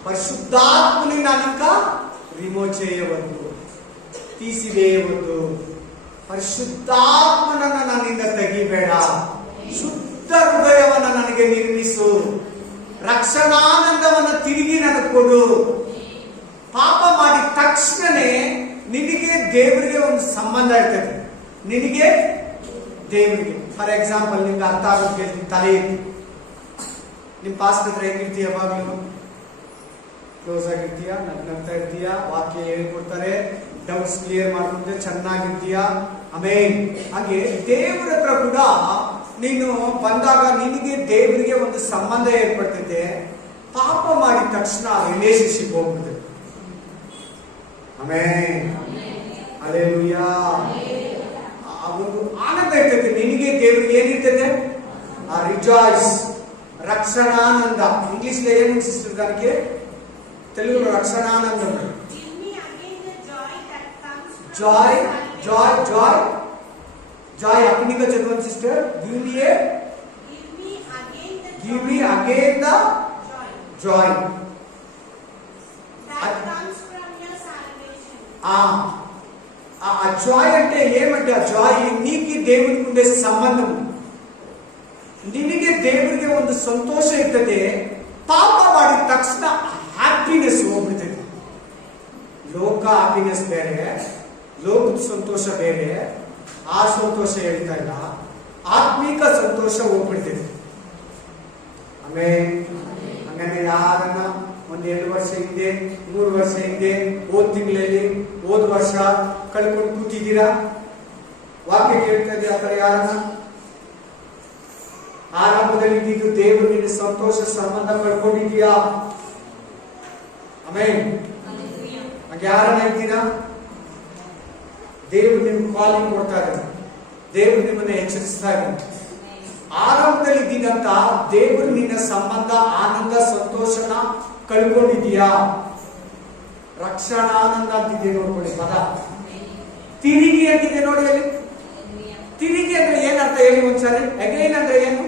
పరిశుద్ధాత్మని నానిక రిమూవ్ చేయవద్దు, తీసివేయవద్దు. ಪರಿಶುದ್ಧಾತ್ಮನನ್ನು ನನ್ನಿಂದ ತೆಗಿಬೇಡ. ಶುದ್ಧ ಹೃದಯವನ್ನು ನನಗೆ ನಿರ್ಮಿಸು. ರಕ್ಷಣಾನಂದವನ್ನು ತಿರುಗಿ ನನಗೆ ಕೊಡು. ಪಾಪ ಮಾಡಿದ ತಕ್ಷಣನೇ ನಿನಗೆ ದೇವರಿಗೆ ಒಂದು ಸಂಬಂಧ ಇರ್ತದೆ. ನಿನಗೆ ದೇವರಿಗೆ, ಫಾರ್ ಎಕ್ಸಾಂಪಲ್, ನಿಮ್ಗೆ ಅರ್ಥ ಆಗೋದು ಹೇಳ್ತೀನಿ. ತಲೆ ನಿಮ್ ಪಾಸ್ಟ್ ಹತ್ರ ಹೆಂಗಿರ್ತೀಯ? ಯಾವಾಗಲೂ ಕ್ಲೋಸ್ ಆಗಿರ್ತೀಯ, ನಗ್ನಗ್ತಾ ಇರ್ತೀಯ, ವಾಕ್ಯ ಹೇಳ್ಕೊಡ್ತಾರೆ, ಡೌಟ್ಸ್ ಕ್ಲಿಯರ್ ಮಾಡ್ಕೊಂಡ್ರೆ ಚೆನ್ನಾಗಿರ್ತೀಯ. ಆಮೇಲೆ ಹಾಗೆ ದೇವರ ಹತ್ರ ಕೂಡ ನೀನು ಬಂದಾಗ ನಿನಗೆ ದೇವರಿಗೆ ಒಂದು ಸಂಬಂಧ ಏರ್ಪಡ್ತೈತೆ. ಪಾಪ ಮಾಡಿದ ತಕ್ಷಣ ರಿಲೇಶನ್ಶಿಪ್ ಹೋಗ್ಬಿಡ್ತದೆ. ಆಮೇಲೆ ಹಲ್ಲೆಲೂಯಾ. ಒಂದು ಆನಂದ ಇರ್ತೈತೆ ನಿನಗೆ, ದೇವರಿಗೆ ಏನಿರ್ತದೆ? ಆ ರಿಜಾಯ್ಸ್, ರಕ್ಷಣಾನಂದ. ಇಂಗ್ಲಿಷ್ ಏನು ಸಿಸ್ಟರ್ దానికి? తెలుగులో రక్షణానందం. జాయ్ జాయ్ జాయ్ జాయ్ అప్పటిగా చదవండి sister. Give me again the Joy. ఆ జాయ్ అంటే ఏమంటే, ఆ జాయ్ నీకు దేవునికి ఉండే సంబంధం. ನಿನಗೆ ದೇವರಿಗೆ ಒಂದು ಸಂತೋಷ ಇರ್ತದೆ. ಪಾಪ ಮಾಡಿದ ತಕ್ಷಣ ಹ್ಯಾಪಿನೆಸ್ ಹೋಗ್ಬಿಡ್ತದೆ. ಲೋಕ ಹ್ಯಾಪಿನೆಸ್ ಬೇರೆ, ಲೋಕದ ಸಂತೋಷ ಬೇರೆ. ಆ ಸಂತೋಷ ಹೇಳ್ತಾ ಇಲ್ಲ, ಆತ್ಮಿಕ ಸಂತೋಷ ಹೋಗ್ಬಿಡ್ತದೆ. ಆಮೇಲೆ ಹಂಗಂದ್ರೆ ಯಾರನ್ನ ಒಂದ್ 2 ವರ್ಷ ಹಿಂದೆ, 3 ವರ್ಷ ಹಿಂದೆ, ತಿಂಗಳಲ್ಲಿ, ವರ್ಷ ಕಳ್ಕೊಂಡು ಕೂತಿದ್ದೀರಾ? ವಾಕ್ಯ ಕೇಳ್ತಾ ಇದ್ದೀರಾ? ಆ ಥರ ಯಾರನ್ನ ಆರಂಭದಲ್ಲಿ ಇದ್ದಿದ್ದು ದೇವರು ನಿನ್ನ ಸಂತೋಷ ಸಂಬಂಧ ಕಳ್ಕೊಂಡಿದ್ಯಾ? ಆಮೇಲೆ ಹಾಗೆ ಯಾರನ್ನ ಇದ್ದೀರಾ? ದೇವರು ನಿಮ್ಗೆ ಕಾಲಿಂಗ್ ಕೊಡ್ತಾ ಇದ್ದಾರೆ, ದೇವರು ನಿಮ್ಮನ್ನ ಎಚ್ಚರಿಸ್ತಾ ಇದ್ದಾರೆ. ಆರಂಭದಲ್ಲಿ ಇದ್ದಿದ್ದಂತ ದೇವರು ನಿನ್ನ ಸಂಬಂಧ, ಆನಂದ, ಸಂತೋಷನ ಕಳ್ಕೊಂಡಿದ್ಯಾ? ರಕ್ಷಣಾನಂದ ಅಂತಿದೆ ನೋಡ್ಕೊಳ್ಳಿ ಪದ. ತಿರುಗಿ ಅಂತಿದೆ ನೋಡಿ ಅಲ್ಲಿ. ತಿರುಗಿ ಅಂದ್ರೆ ಏನಂತ ಹೇಳಿ ಒಂದ್ಸರಿ. ಅಗೈನ್ ಅಂದ್ರೆ ಏನು?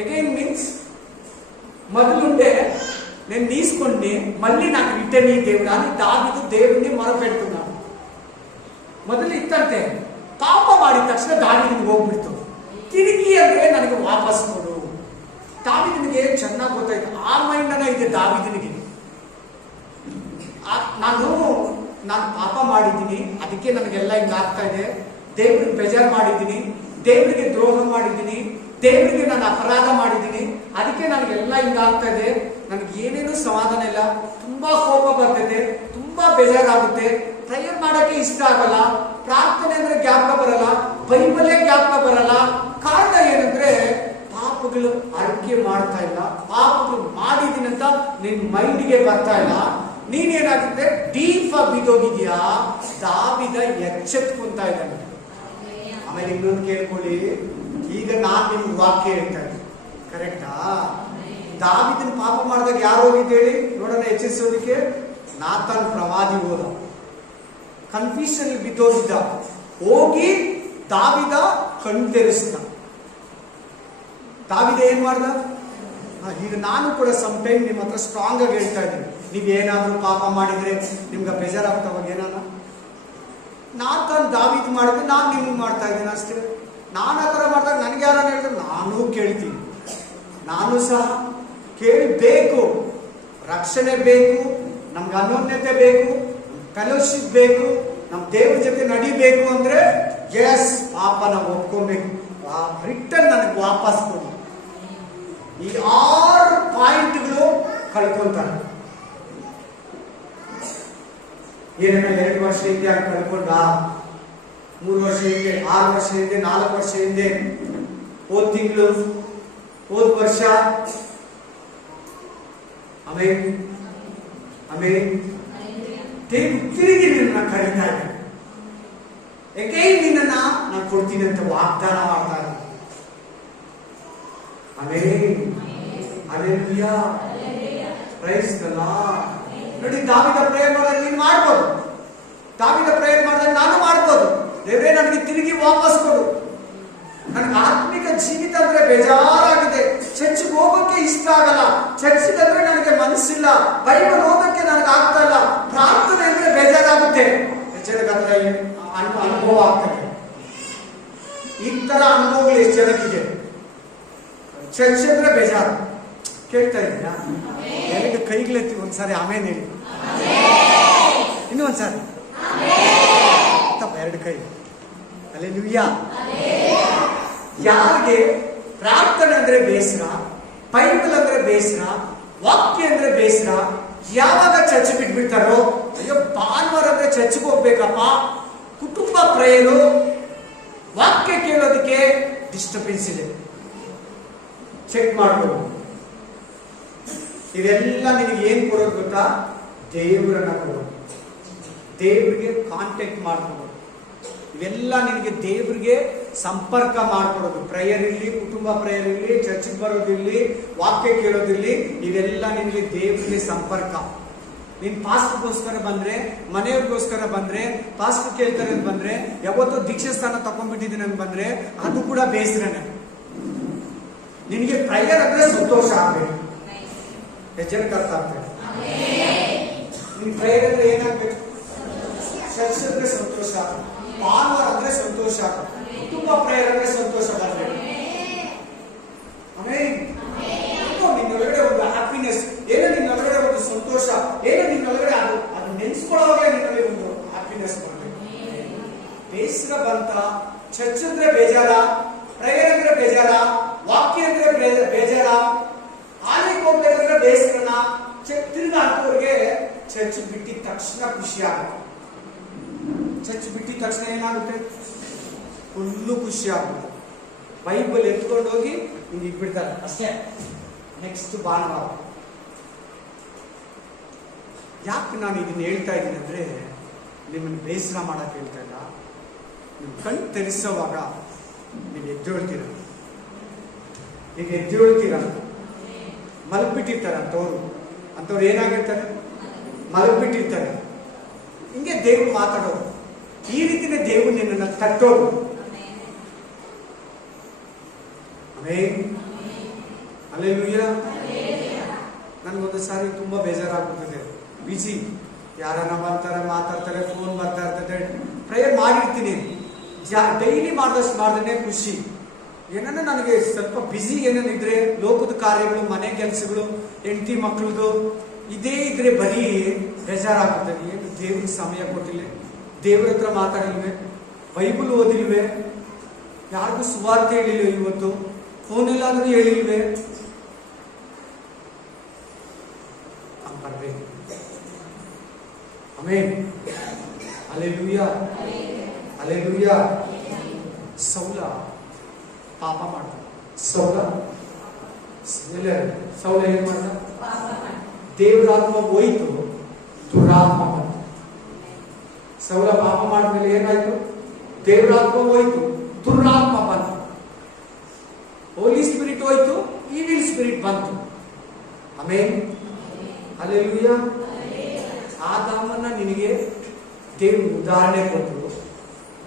ಅಗೈನ್ ಮೀನ್ಸ್ మొదలుండే నేను తీసుకొని మళ్ళీ నాకు రిటర్న్ ఈ దేవుడు అని దావీదు దేవుడిని మొరపెడుతున్నాడు. ಮೊದಲು ಇತ್ತಂತೆ, ಪಾಪ ಮಾಡಿದ ತಕ್ಷಣ ದಾವೀದನಿಗೆ ಹೋಗ್ಬಿಡ್ತು. ತಿರುಗಿ ಅಂದ್ರೆ ನನಗೆ ವಾಪಸ್ ಕೊಡು. ದಾವೀದನಿಗೆ ಚೆನ್ನಾಗಿ ಗೊತ್ತಾಯ್ತು, ಆ ಮೈಂಡನ ಇದೆ ದಾವೀದನಿಗೆ. ನಾನು ಪಾಪ ಮಾಡಿದ್ದೀನಿ, ಅದಕ್ಕೆ ನನಗೆಲ್ಲ ಹಿಂಗಾಗ್ತಾ ಇದೆ. ದೇವ್ರಿಗೆ ಬೇಜಾರು ಮಾಡಿದ್ದೀನಿ, ದೇವರಿಗೆ ದ್ರೋಹ ಮಾಡಿದ್ದೀನಿ, ದೇವರಿಗೆ ನಾನು ಅಪರಾಧ ಮಾಡಿದ್ದೀನಿ, ಅದಕ್ಕೆ ನನಗೆಲ್ಲ ಹಿಂಗಾಗ್ತಾ ಇದೆ. ನನಗೆ ಏನೇನು ಸಮಾಧಾನ ಇಲ್ಲ, ತುಂಬಾ ಕೋಪ ಬರ್ತದೆ, ತುಂಬಾ ಬೇಜಾರಾಗುತ್ತೆ, ಪ್ರೇಯರ್ ಮಾಡಕ್ಕೆ ಇಷ್ಟ ಆಗಲ್ಲ, ಪ್ರಾರ್ಥನೆ ಅಂದ್ರೆ ಜ್ಞಾಪಕ ಬರಲ್ಲ, ಬೈಬಲೇ ಜ್ಞಾಪಕ ಬರಲ್ಲ. ಕಾರಣ ಏನಂದ್ರೆ ಪಾಪಗಳು ಅರಿಕೆ ಮಾಡ್ತಾ ಇಲ್ಲ, ಪಾಪಗಳು ಮಾಡಿದ್ದೀನಿ ಅಂತ ನಿನ್ ಮೈಂಡ್ಗೆ ಬರ್ತಾ ಇಲ್ಲ. ನೀನೇನಾಗುತ್ತೆ, ಡೀಪ್ ಆಗಿ ಬಿದ್ದೋಗಿದ್ಯಾ. ದಾವೀದ ಎಚ್ಚೆತ್ಕೊಂತ ಇದ್ದಾನೆ. ಆಮೇಲೆ ಇನ್ನೊಂದು ಕೇಳ್ಕೊಳ್ಳಿ, ಈಗ ನಾನ್ ನಿಮ್ಗೆ ವಾಕ್ಯ ಹೇಳ್ತಾ ಇದ್ದೀನಿ, ಕರೆಕ್ಟಾ? ದಾವೀದನ ಪಾಪ ಮಾಡಿದಾಗ ಯಾರು ಹೋಗಿದ್ದೇಳಿ ನೋಡೋಣ ಎಚ್ಚರಿಸೋದಕ್ಕೆ? ನಾತಾನ್ ಪ್ರವಾದಿ ಹೋದ, ಕನ್ಫ್ಯೂಷನ್ ಬಿದ್ದೋಗಿದ್ದ. ಹೋಗಿ ದಾವೀದ ಕಣ್ಣು ತೆರೆಸಿದ. ದಾವೀದ ಏನ್ ಮಾಡ್ದ? ಈಗ ನಾನು ಕೂಡ ಸಮ್ ಟೈಮ್ ನಿಮ್ಮ ಹತ್ರ ಸ್ಟ್ರಾಂಗ್ ಆಗಿ ಹೇಳ್ತಾ ಇದ್ದೀನಿ, ನೀವೇನಾದ್ರೂ ಪಾಪ ಮಾಡಿದ್ರೆ ನಿಮ್ಗೆ ಬೇಜಾರಾಗ್ತಾವಾಗ ಏನಾನ? ನಾತಾನ್ ದಾವೀದ್ ಮಾಡಿದ್ರೆ ನಾನು ನಿಮ್ಗೆ ಮಾಡ್ತಾ ಇದ್ದೀನಿ ಅಷ್ಟೇ. ನಾನು ಆ ಥರ ಮಾಡಿದಾಗ ನನಗೆ ಯಾರನ್ನ ಹೇಳಿದ್ರೆ ನಾನು ಕೇಳ್ತೀನಿ. ನಾನು ಸಹ ಕೇಳಬೇಕು. ರಕ್ಷಣೆ ಬೇಕು, ನಮ್ಗೆ ಅನ್ಯೋನ್ಯತೆ ಬೇಕು, ಫೆಲೋಶಿಪ್ ಬೇಕು, ನಮ್ಮ ದೇವ್ರ ಜೊತೆ ನಡಿಬೇಕು ಅಂದ್ರೆ ಎಸ್, ಪಾಪ ನಾವು ಒಪ್ಕೊಬೇಕು. ರಿಟರ್ನ್ ನನಗೆ ವಾಪಸ್ ಕೊಡಿ. ಈ 6 ಪಾಯಿಂಟ್ಗಳು ಕಳ್ಕೊಂತಾರೆ. ಏನೇನೋ 2 ವರ್ಷ ಹಿಂದೆ ಆಗಿ ಕಳ್ಕೊಂಡ, 3 ವರ್ಷ ಹಿಂದೆ, 6 ವರ್ಷ ಹಿಂದೆ, 4 ವರ್ಷ ಹಿಂದೆ, ತಿಂಗಳು, ವರ್ಷ. ಆಮೇಲೆ ಆಮೇಲೆ ದೇವರು ತಿರುಗಿ ನಿನ್ನ ಕರೀತಾ ಇದ್ದಾನೆ. ಎಗೈನ್ ನಿನ್ನನ್ನ ನಾನು ಕೊಡ್ತೀನಿ ಅಂತ ವಾಗ್ದಾನ ಮಾಡ್ತಾ ಇದ್ದಾನೆ. ಆಮೇಲೆ ಹಲ್ಲೆಲೂಯಾ, ಪ್ರೈಸ್ ದಿ ಲಾರ್ಡ್. ನೋಡಿ, ದಾವೀದ ಪ್ರೇಯರ್ ಮಾಡಿದಾಗ ನೀನು ಮಾಡ್ಬೋದು, ದಾವೀದ ಪ್ರೇಯರ್ ಮಾಡಿದಾಗ ನಾನು ಮಾಡ್ಬೋದು. ದೇವರೇ ನನಗೆ ತಿರುಗಿ ವಾಪಸ್ ಕೊಡು, ನನಗೆ ಆತ್ಮಿಕ ಜೀವಿತ ಅಂದ್ರೆ ಬೇಜಾರಾಗಿದೆ, ಚರ್ಚ್ಗೆ ಹೋಗೋಕೆ ಇಷ್ಟ ಆಗಲ್ಲ, ಚರ್ಚ್ಗೆ ಅಂದ್ರೆ ನನಗೆ ಮನಸ್ಸಿಲ್ಲ, ಬೈಬಲ್ ಓದೋಕೆ ನನಗೆ ಆಗ್ತಾ ಇಲ್ಲ, ಪ್ರಾರ್ಥನೆ ಅಂದ್ರೆ ಬೇಜಾರಾಗುತ್ತೆ. ಅನುಭವ ಆಗ್ತದೆ. ಈ ತರ ಅನುಭವಗಳು ಎಷ್ಟು ಜನಕ್ಕಿದೆ? ಚರ್ಚ್ ಅಂದ್ರೆ ಬೇಜಾರು. ಕೇಳ್ತಾ ಇದ್ದೀರಾ? ಎರಡು ಕೈಗಳೆತ್ತಿ ಒಂದ್ಸಾರಿ ಆಮೇಲೆ ಹೇಳಿ, ಇನ್ನೂ ಒಂದ್ಸಾರಿ ತಪ್ಪ, ಎರಡು ಕೈ. ಹಲ್ಲೆಲೂಯಾ. ಯಾರಿಗೆ ಪ್ರಾರ್ಥನೆ ಅಂದ್ರೆ ಬೇಸರ, ಬೈಬಲ್ ಅಂದ್ರೆ ಬೇಸರ, ವಾಕ್ಯ ಅಂದ್ರೆ ಬೇಸರ, ಯಾವಾಗ ಚರ್ಚ್ ಬಿಟ್ಬಿಡ್ತಾರೋ, ಅಯ್ಯೋ ಭಾನುವಾರ ಅಂದ್ರೆ ಚರ್ಚ್ಗೆ ಹೋಗ್ಬೇಕಪ್ಪ, ಕುಟುಂಬ ಪ್ರೇಯರು, ವಾಕ್ಯ ಕೇಳೋದಕ್ಕೆ ಡಿಸ್ಟರ್ಬೆನ್ಸ್ ಇದೆ, ಚೆಕ್ ಮಾಡ್ಬೋದು. ಇದೆಲ್ಲ ನಿನಗೆ ಏನ್ ಕೊಡೋದು ಗೊತ್ತಾ? ದೇವರನ್ನ ಕೊಡೋದು, ದೇವರಿಗೆ ಕಾಂಟ್ಯಾಕ್ಟ್ ಮಾಡ್ಕೊಡೋದು. ಇವೆಲ್ಲ ನಿನಗೆ ದೇವರಿಗೆ ಸಂಪರ್ಕ ಮಾಡ್ಕೊಡೋದು. ಪ್ರೇಯರ್ ಇರಲಿ, ಕುಟುಂಬ ಪ್ರೇಯರ್ ಇರಲಿ, ಚರ್ಚ್ಗೆ ಬರೋದಿರಲಿ, ವಾಕ್ಯ ಕೇಳೋದಿರಲಿ, ಇವೆಲ್ಲ ನಿನಗೆ ದೇವರಿಗೆ ಸಂಪರ್ಕ. ನೀನ್ ಪಾಸ್ಟ್ಗೋಸ್ಕರ ಬಂದ್ರೆ, ಮನೆಯವ್ರಿಗೋಸ್ಕರ ಬಂದ್ರೆ, ಪಾಸ್ಟ್ ಕೇಳ್ತಾರೆ ಅಂತ ಬಂದ್ರೆ, ಯಾವತ್ತೋ ದೀಕ್ಷಾ ಸ್ಥಾನ ತಗೊಂಡ್ಬಿಟ್ಟಿದ್ದೀನಿ ಅಂತ ಬಂದ್ರೆ, ಅದು ಕೂಡ ಬೇಸರನೆ. ನಿನಗೆ ಪ್ರೇಯರ್ ಅಂದ್ರೆ ಸಂತೋಷ ಆಗ್ಬೇಕು. ಹೆಚ್ಚಿನ ಅರ್ಥ ಆಗ್ತದೆ. ನಿನ್ ಪ್ರೇಯರ್ ಅಂದ್ರೆ ಏನಾಗ್ಬೇಕು? ಚರ್ಚ್ ಅಂದ್ರೆ ಸಂತೋಷ, ಭಾನುವಾರ ಅಂದ್ರೆ ಸಂತೋಷ, ಕುಟುಂಬ ಪ್ರೇಯರ್ ಅಂದ್ರೆ ಸಂತೋಷ ಬರಬೇಕು. ಆಮೇಲೆ ನಿನ್ನೊಳಗಡೆ ಒಂದು ಹ್ಯಾಪಿನೆಸ್, ಏನೋ ನಿನ್ನೊಳಗಡೆ ಒಂದು ಸಂತೋಷ, ಏನೋ ನಿನ್ನೊಳಗಡೆ ಅದು ನೆನ್ಸ್ಕೊಳ್ಳೋವಾಗಲೇ ನಿನ್ನಲ್ಲಿ ಒಂದು ಹ್ಯಾಪಿನೆಸ್ ಬರಬೇಕು. ಬೇಸರ ಬಂತ, ಚರ್ಚ್ ಅಂದ್ರೆ ಬೇಜಾರ, ಪ್ರೇಯರ್ ಅಂದ್ರೆ ಬೇಜಾರ, ವಾಕ್ಯ ಅಂದ್ರೆ ಬೇಜಾರ, ಆಲಿಗೆ ಹೋಗ್ಬೇಕಂದ್ರೆ ಬೇಸರನ, ತಿರ್ಗಾ ಅಂತವ್ರಿಗೆ ಚರ್ಚ್ ಬಿಟ್ಟಿದ ತಕ್ಷಣ ಖುಷಿ ಆಗುತ್ತೆ. ಚರ್ಚ್ ಬಿಟ್ಟಿದ ತಕ್ಷಣ ಏನಾಗುತ್ತೆ? ಫುಲ್ಲು ಖುಷಿ ಆಗುತ್ತೆ. ಬೈಬಲ್ ಎತ್ಕೊಂಡು ಹೋಗಿ ಹಿಂಗೆ ಇಟ್ಬಿಡ್ತಾರೆ ಅಷ್ಟೇ, ನೆಕ್ಸ್ಟ್ ಭಾನುವಾರ. ಯಾಕೆ ನಾನು ಇದನ್ನ ಹೇಳ್ತಾ ಇದ್ದೀನಿ ಅಂದ್ರೆ, ನಿಮ್ಮನ್ನು ಬೇಸರ ಮಾಡಕ್ಕೆ ಹೇಳ್ತಾ ಇಲ್ಲ. ನೀವು ಕಣ್ ತೆರೆಸೋವಾಗ ನೀವು ಎದ್ದೇಳ್ತೀರ. ಈಗ ಎದ್ದೇಳ್ತೀರ, ಮಲಗ್ಬಿಟ್ಟಿರ್ತಾರೆ ಅಂಥವ್ರು ಏನಾಗಿರ್ತಾರೆ? ಮಲಗ್ಬಿಟ್ಟಿರ್ತಾರೆ. ಹಿಂಗೆ ದೇವ್ರು ಮಾತಾಡೋದು, ಈ ರೀತಿನೇ ದೇವ್ರು ನಿನ್ನನ್ನು ತಟ್ಟೋದು. Amen, hallelujah. ನನಗೊಂದು ಸಾರಿ ತುಂಬಾ ಬೇಜಾರಾಗ್ಬಿಟ್ಟಿದೆ. ಬಿಜಿ, ಯಾರನ್ನ ಬರ್ತಾರೆ, ಮಾತಾಡ್ತಾರೆ, ಫೋನ್ ಬರ್ತಾ ಇರ್ತದೆ. ಪ್ರೇಯರ್ ಮಾಡಿರ್ತೀನಿ, ಡೈಲಿ ಮಾಡಿದಷ್ಟು ಮಾಡಿದ್ರೆ ಖುಷಿ. ಏನನ್ನ ನನಗೆ ಸ್ವಲ್ಪ ಬಿಸಿ ಏನೇನಿದ್ರೆ, ಲೋಕದ ಕಾರ್ಯಗಳು, ಮನೆ ಕೆಲಸಗಳು, ಹೆಂಡತಿ ಮಕ್ಕಳದು ಇದೇ ಇದ್ರೆ ಬರೀ ಬೇಜಾರಾಗ್ತದೆ. ಏನು ದೇವ್ರಿಗೆ ಸಮಯ ಕೊಟ್ಟಿಲ್ಲ, ದೇವ್ರ ಹತ್ರ ಮಾತಾಡಿಲ್ವೇ, ಬೈಬಲ್ ಓದಿಲ್ವೇ, ಯಾರಿಗೂ ಸುವಾರ್ತೆ ಹೇಳಿಲ್ವೇ, ಇವತ್ತು ಫೋನೆಲ್ಲಾದ್ರೂ ಹೇಳಿಲ್ವೇ? ಹಂಗೆ ಬರ್ಬೇಕು. Amen, hallelujah, hallelujah. ಸೌಲ ಪಾಪ ಮಾಡ್ತಾನೆ. ಸೌಲ ಏನ್ ಮಾಡ್ದ? ದೇವರಾತ್ಮ ಹೋಯ್ತು, ದುರಾತ್ಮ ಬಂತು. ಸೌಲ ಪಾಪ ಮಾಡಿದ್ಮೇಲೆ ಏನಾಯ್ತು? ದೇವರಾತ್ಮ ಹೋಯ್ತು, ದುರಾತ್ಮ ಬಂತು. ಹೋಲಿ ಸ್ಪಿರಿಟ್ ಹೋಯ್ತು, ಈವಿಲ್ ಸ್ಪಿರಿಟ್ ಬಂತು. Amen, hallelujah. ಆದಾಮನ ನಿನಗೆ ದೇವ್ರು ಉದಾಹರಣೆ ಕೊಟ್ಟರು,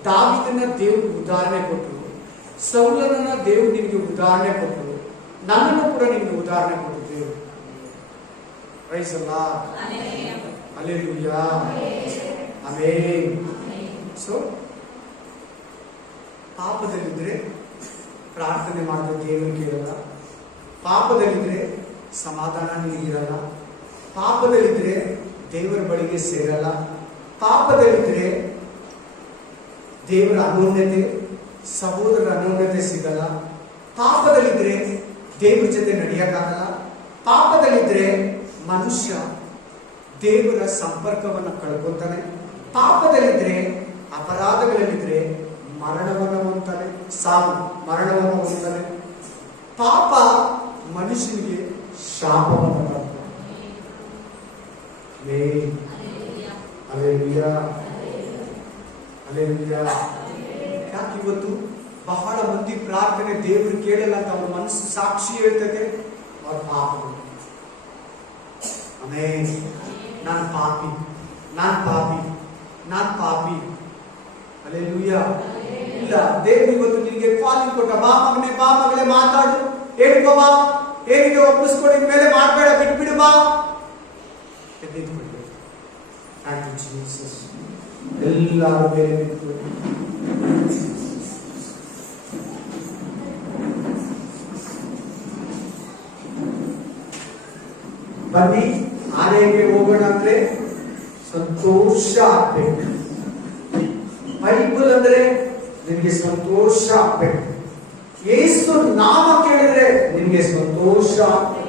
ದಾವೀದನ ದೇವ್ರು ಉದಾಹರಣೆ ಕೊಟ್ಟರು, ಸೌಲನನ್ನ ದೇವ್ರು ನಿನಗೆ ಉದಾಹರಣೆ ಕೊಟ್ಟರು, ನನ್ನನ್ನು ಕೂಡ ನಿನಗೆ ಉದಾಹರಣೆ ಕೊಟ್ಟರು ದೇವ್ರು. Praise the Lord, hallelujah, amen. So ಪಾಪದಲ್ಲಿದ್ರೆ ಪ್ರಾರ್ಥನೆ ಮಾಡಿದ ದೇವರು ಕೇಳಲ್ಲ, ಪಾಪದಲ್ಲಿದ್ರೆ ಸಮಾಧಾನ ನಿನಗಿರಲ್ಲ, ಪಾಪದಲ್ಲಿದ್ರೆ ದೇವರ ಬಳಿಗೆ ಸೇರಲ್ಲ, ಪಾಪದಲ್ಲಿದ್ರೆ ದೇವರ ಅನ್ಯೋನ್ಯತೆ, ಸಹೋದರರ ಅನ್ಯೋನ್ಯತೆ ಸಿಗಲ್ಲ, ಪಾಪದಲ್ಲಿದ್ರೆ ದೇವರ ಜೊತೆ ನಡೆಯಕ್ಕಾಗಲ್ಲ, ಪಾಪದಲ್ಲಿದ್ರೆ ಮನುಷ್ಯ ದೇವರ ಸಂಪರ್ಕವನ್ನು ಕಳ್ಕೊತಾನೆ, ಪಾಪದಲ್ಲಿದ್ರೆ ಅಪರಾಧಗಳಲ್ಲಿದ್ರೆ ಮರಣವನ್ನು ಹೊಂತಾನೆ, ಸಾವು ಮರಣವನ್ನು ಹೊಂತಾನೆ. ಪಾಪ ಮನುಷ್ಯನಿಗೆ ಶಾಪವನ್ನು ತರ್ತದೆ. ಯಾಕೆ ಇವತ್ತು ಬಹಳ ಮಂದಿ ಪ್ರಾರ್ಥನೆ ದೇವರು ಕೇಳಲ್ಲ ಅಂತ ಅವ್ರ ಮನಸ್ಸು ಸಾಕ್ಷಿ ಹೇಳ್ತದೆ, ಅವ್ರ ಪಾಪಗಳು. ನಾನ್ ಪಾಪಿ, ನಾನ್ ಪಾಪಿ, ನಾನ್ ಪಾಪಿ. ಹಲ್ಲೆಲೂಯಾ. ಇಲ್ಲ, ದೇವರು ಇವತ್ತು ನಿನಗೆ ಕಾಲಿಂಗ್ ಕೊಟ್ಟ. ಬಾ ಮಗನೇ, ಬಾ ಮಗಳೇ, ಮಾತಾಡು, ಹೇಳ್ಕೋ, ಬಾ, ಏನಿದೆ ಒಪ್ಪಿಸ್ಕೊಡಿ, ಮೇಲೆ ಮಾಡ್ಬೇಡ, ಬಿಟ್ಬಿಡು, ಬಾ. ಎಲ್ಲರೂ ಬೇರೆ ಬನ್ನಿ, ಆನೆಗೆ ಹೋಗೋಣ ಅಂದ್ರೆ ಸಂತೋಷ ಆಗ್ಬೇಕು. ಬೈಬಲ್ ಅಂದ್ರೆ ನಿನಗೆ ಸಂತೋಷ ಆಗ್ಬೇಕು. ಯೇಸು ನಾಮ ಕೇಳಿದ್ರೆ ನಿನಗೆ ಸಂತೋಷ ಆಗ್ಬೇಕು.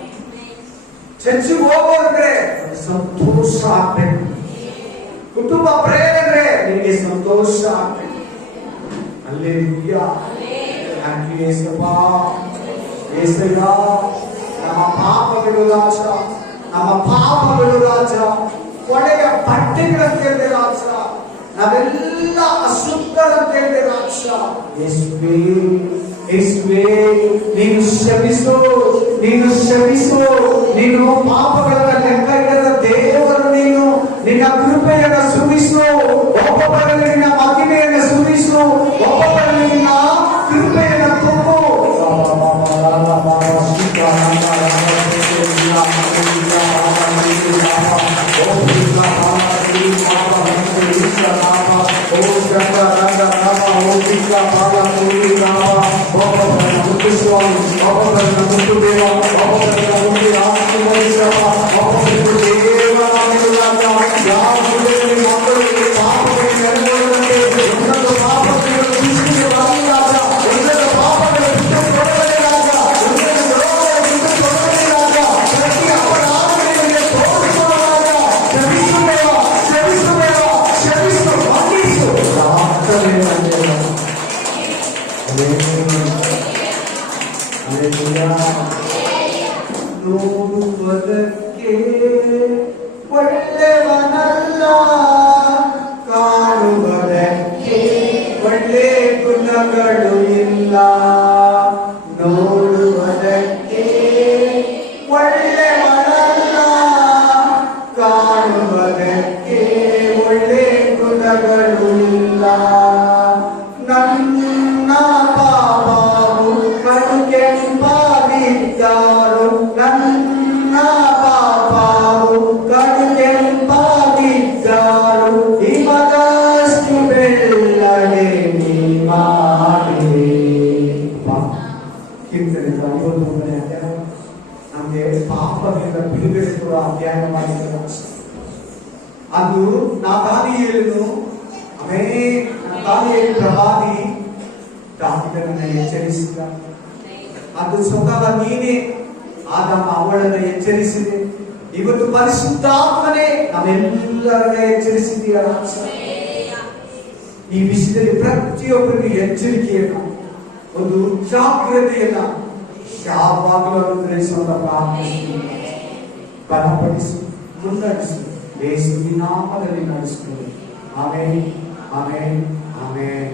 ಚರ್ಚಿಗೆ ಹೋಗೋ ಅಂದ್ರೆ ಸಂತೋಷ ಆಗ್ಬೇಕು. ಕುಟುಂಬ ಪ್ರೇರಣೆ ಅಂದ್ರೆ ನಿನಗೆ ಸಂತೋಷ ಆಗ್ಬೇಕು. ಹಲ್ಲೆಲೂಯಾ. ಥ್ಯಾಂಕ್ ಯು ಯೇಸಪ್ಪ. ಯೇಸಯ್ಯ, ನಮ್ಮ ಪಾಪಗಳು ರಾಜ, ನಮ್ಮ ಪಾಪಗಳು ರಾಜ, ಕೊಳೆಯ ಬಟ್ಟೆಗಳಂತ ಹೇಳಿದೆ ರಾಜ, ನಾವೆಲ್ಲ ಅಶುದ್ಧರಂತ ಹೇಳಿದೆ ರಾಜ. ಯೇಸುವೇ, ಯೇಸುವೇ, ನೀನು ಕ್ಷಮಿಸು, ನೀನು ಕ್ಷಮಿಸು. ನೀನು ಪಾಪಗಳನ್ನ ಲೆಕ್ಕ ಇಡದ ದೇವರು, ನೀನು ನಿನ್ನ ಕೃಪೆಯನ್ನು ಸುರಿಸು. ಒಬ್ಬೊಬ್ಬರಲ್ಲಿ ನಿನ್ನ ಮಹಿಮೆಯನ್ನು ಸುರಿಸು, ಒಬ್ಬೊಬ್ಬರಲ್ಲಿ ನಿನ್ನ ಕೃಪೆಯನ್ನು ತುಂಬು. ನೋಡುವುದಕ್ಕೆ ಒಳ್ಳೆಯವನಲ್ಲ, ಕಾಣುವುದಕ್ಕೆ ಒಳ್ಳೆ ಗುಣಗಳು ಇಲ್ಲ. ನೋಡುವುದಕ್ಕೆ ಒಳ್ಳೆಯವನಲ್ಲ, ಕಾಣುವುದಕ್ಕೆ ಒಳ್ಳೆ ಗುಣಗಳು ಇಲ್ಲ. ನನ್ನ ಪಾಪವು ಕಡುಗೆಂಪಾಗಿದ್ದಾರು, ನನ್ನ ಪಾಪವು ಕಡುಗೆಂಪಾಗಿದ್ದಾರು, ಹಿಮದಷ್ಟು ಬೆಳ್ಳಗೆ ನೀ ಮಾಡಿದೆ. ಕೀರ್ತನೆ 51ನೇ ಅಧ್ಯಾಯ ನಮಗೆ ಪಾಪದಿಂದ ಬಿಡುಗಡೆ ಕೊಡುವ ಅಧ್ಯಾಯ ಮಾಡಿದ್ದಾರೆ. ಅದು ನಾತಾನಿಯೇಲನು, ನಾತಾನಿಯೇಲ ಪ್ರವಾದಿ ದಾವೀದನನ್ನು ಎಚ್ಚರಿಸಿದ. ಅದು ಸ್ವತಃ ನೀನೇ ಆದಾಮ ಅವಳನ್ನು ಎಚ್ಚರಿಸಿದೆ. ಇವತ್ತು ಪರಿಶುದ್ಧಾತ್ಮನೇ ನಮ್ಮೆಲ್ಲರನ್ನ ಎಚ್ಚರಿಸಿದೀಯ. ಈ ವಿಷಯದಲ್ಲಿ ಪ್ರತಿಯೊಬ್ಬರಿಗೆ ಎಚ್ಚರಿಕೆಯನ್ನ, ಒಂದು ಜಾಗ್ರತೆಯನ್ನ ಯಾವಾಗಲೂ ಅನುಗ್ರಹಿಸುವಂತ ಪ್ರಾರ್ಥಿಸುತ್ತೀವಿ. ಬಲಪಡಿಸು, ಮುನ್ನಡೆಸು, ಯೇಸುವಿನ ನಾಮದಲ್ಲಿ ನಡೆಸುತ್ತದೆ. Amen, amen, amen.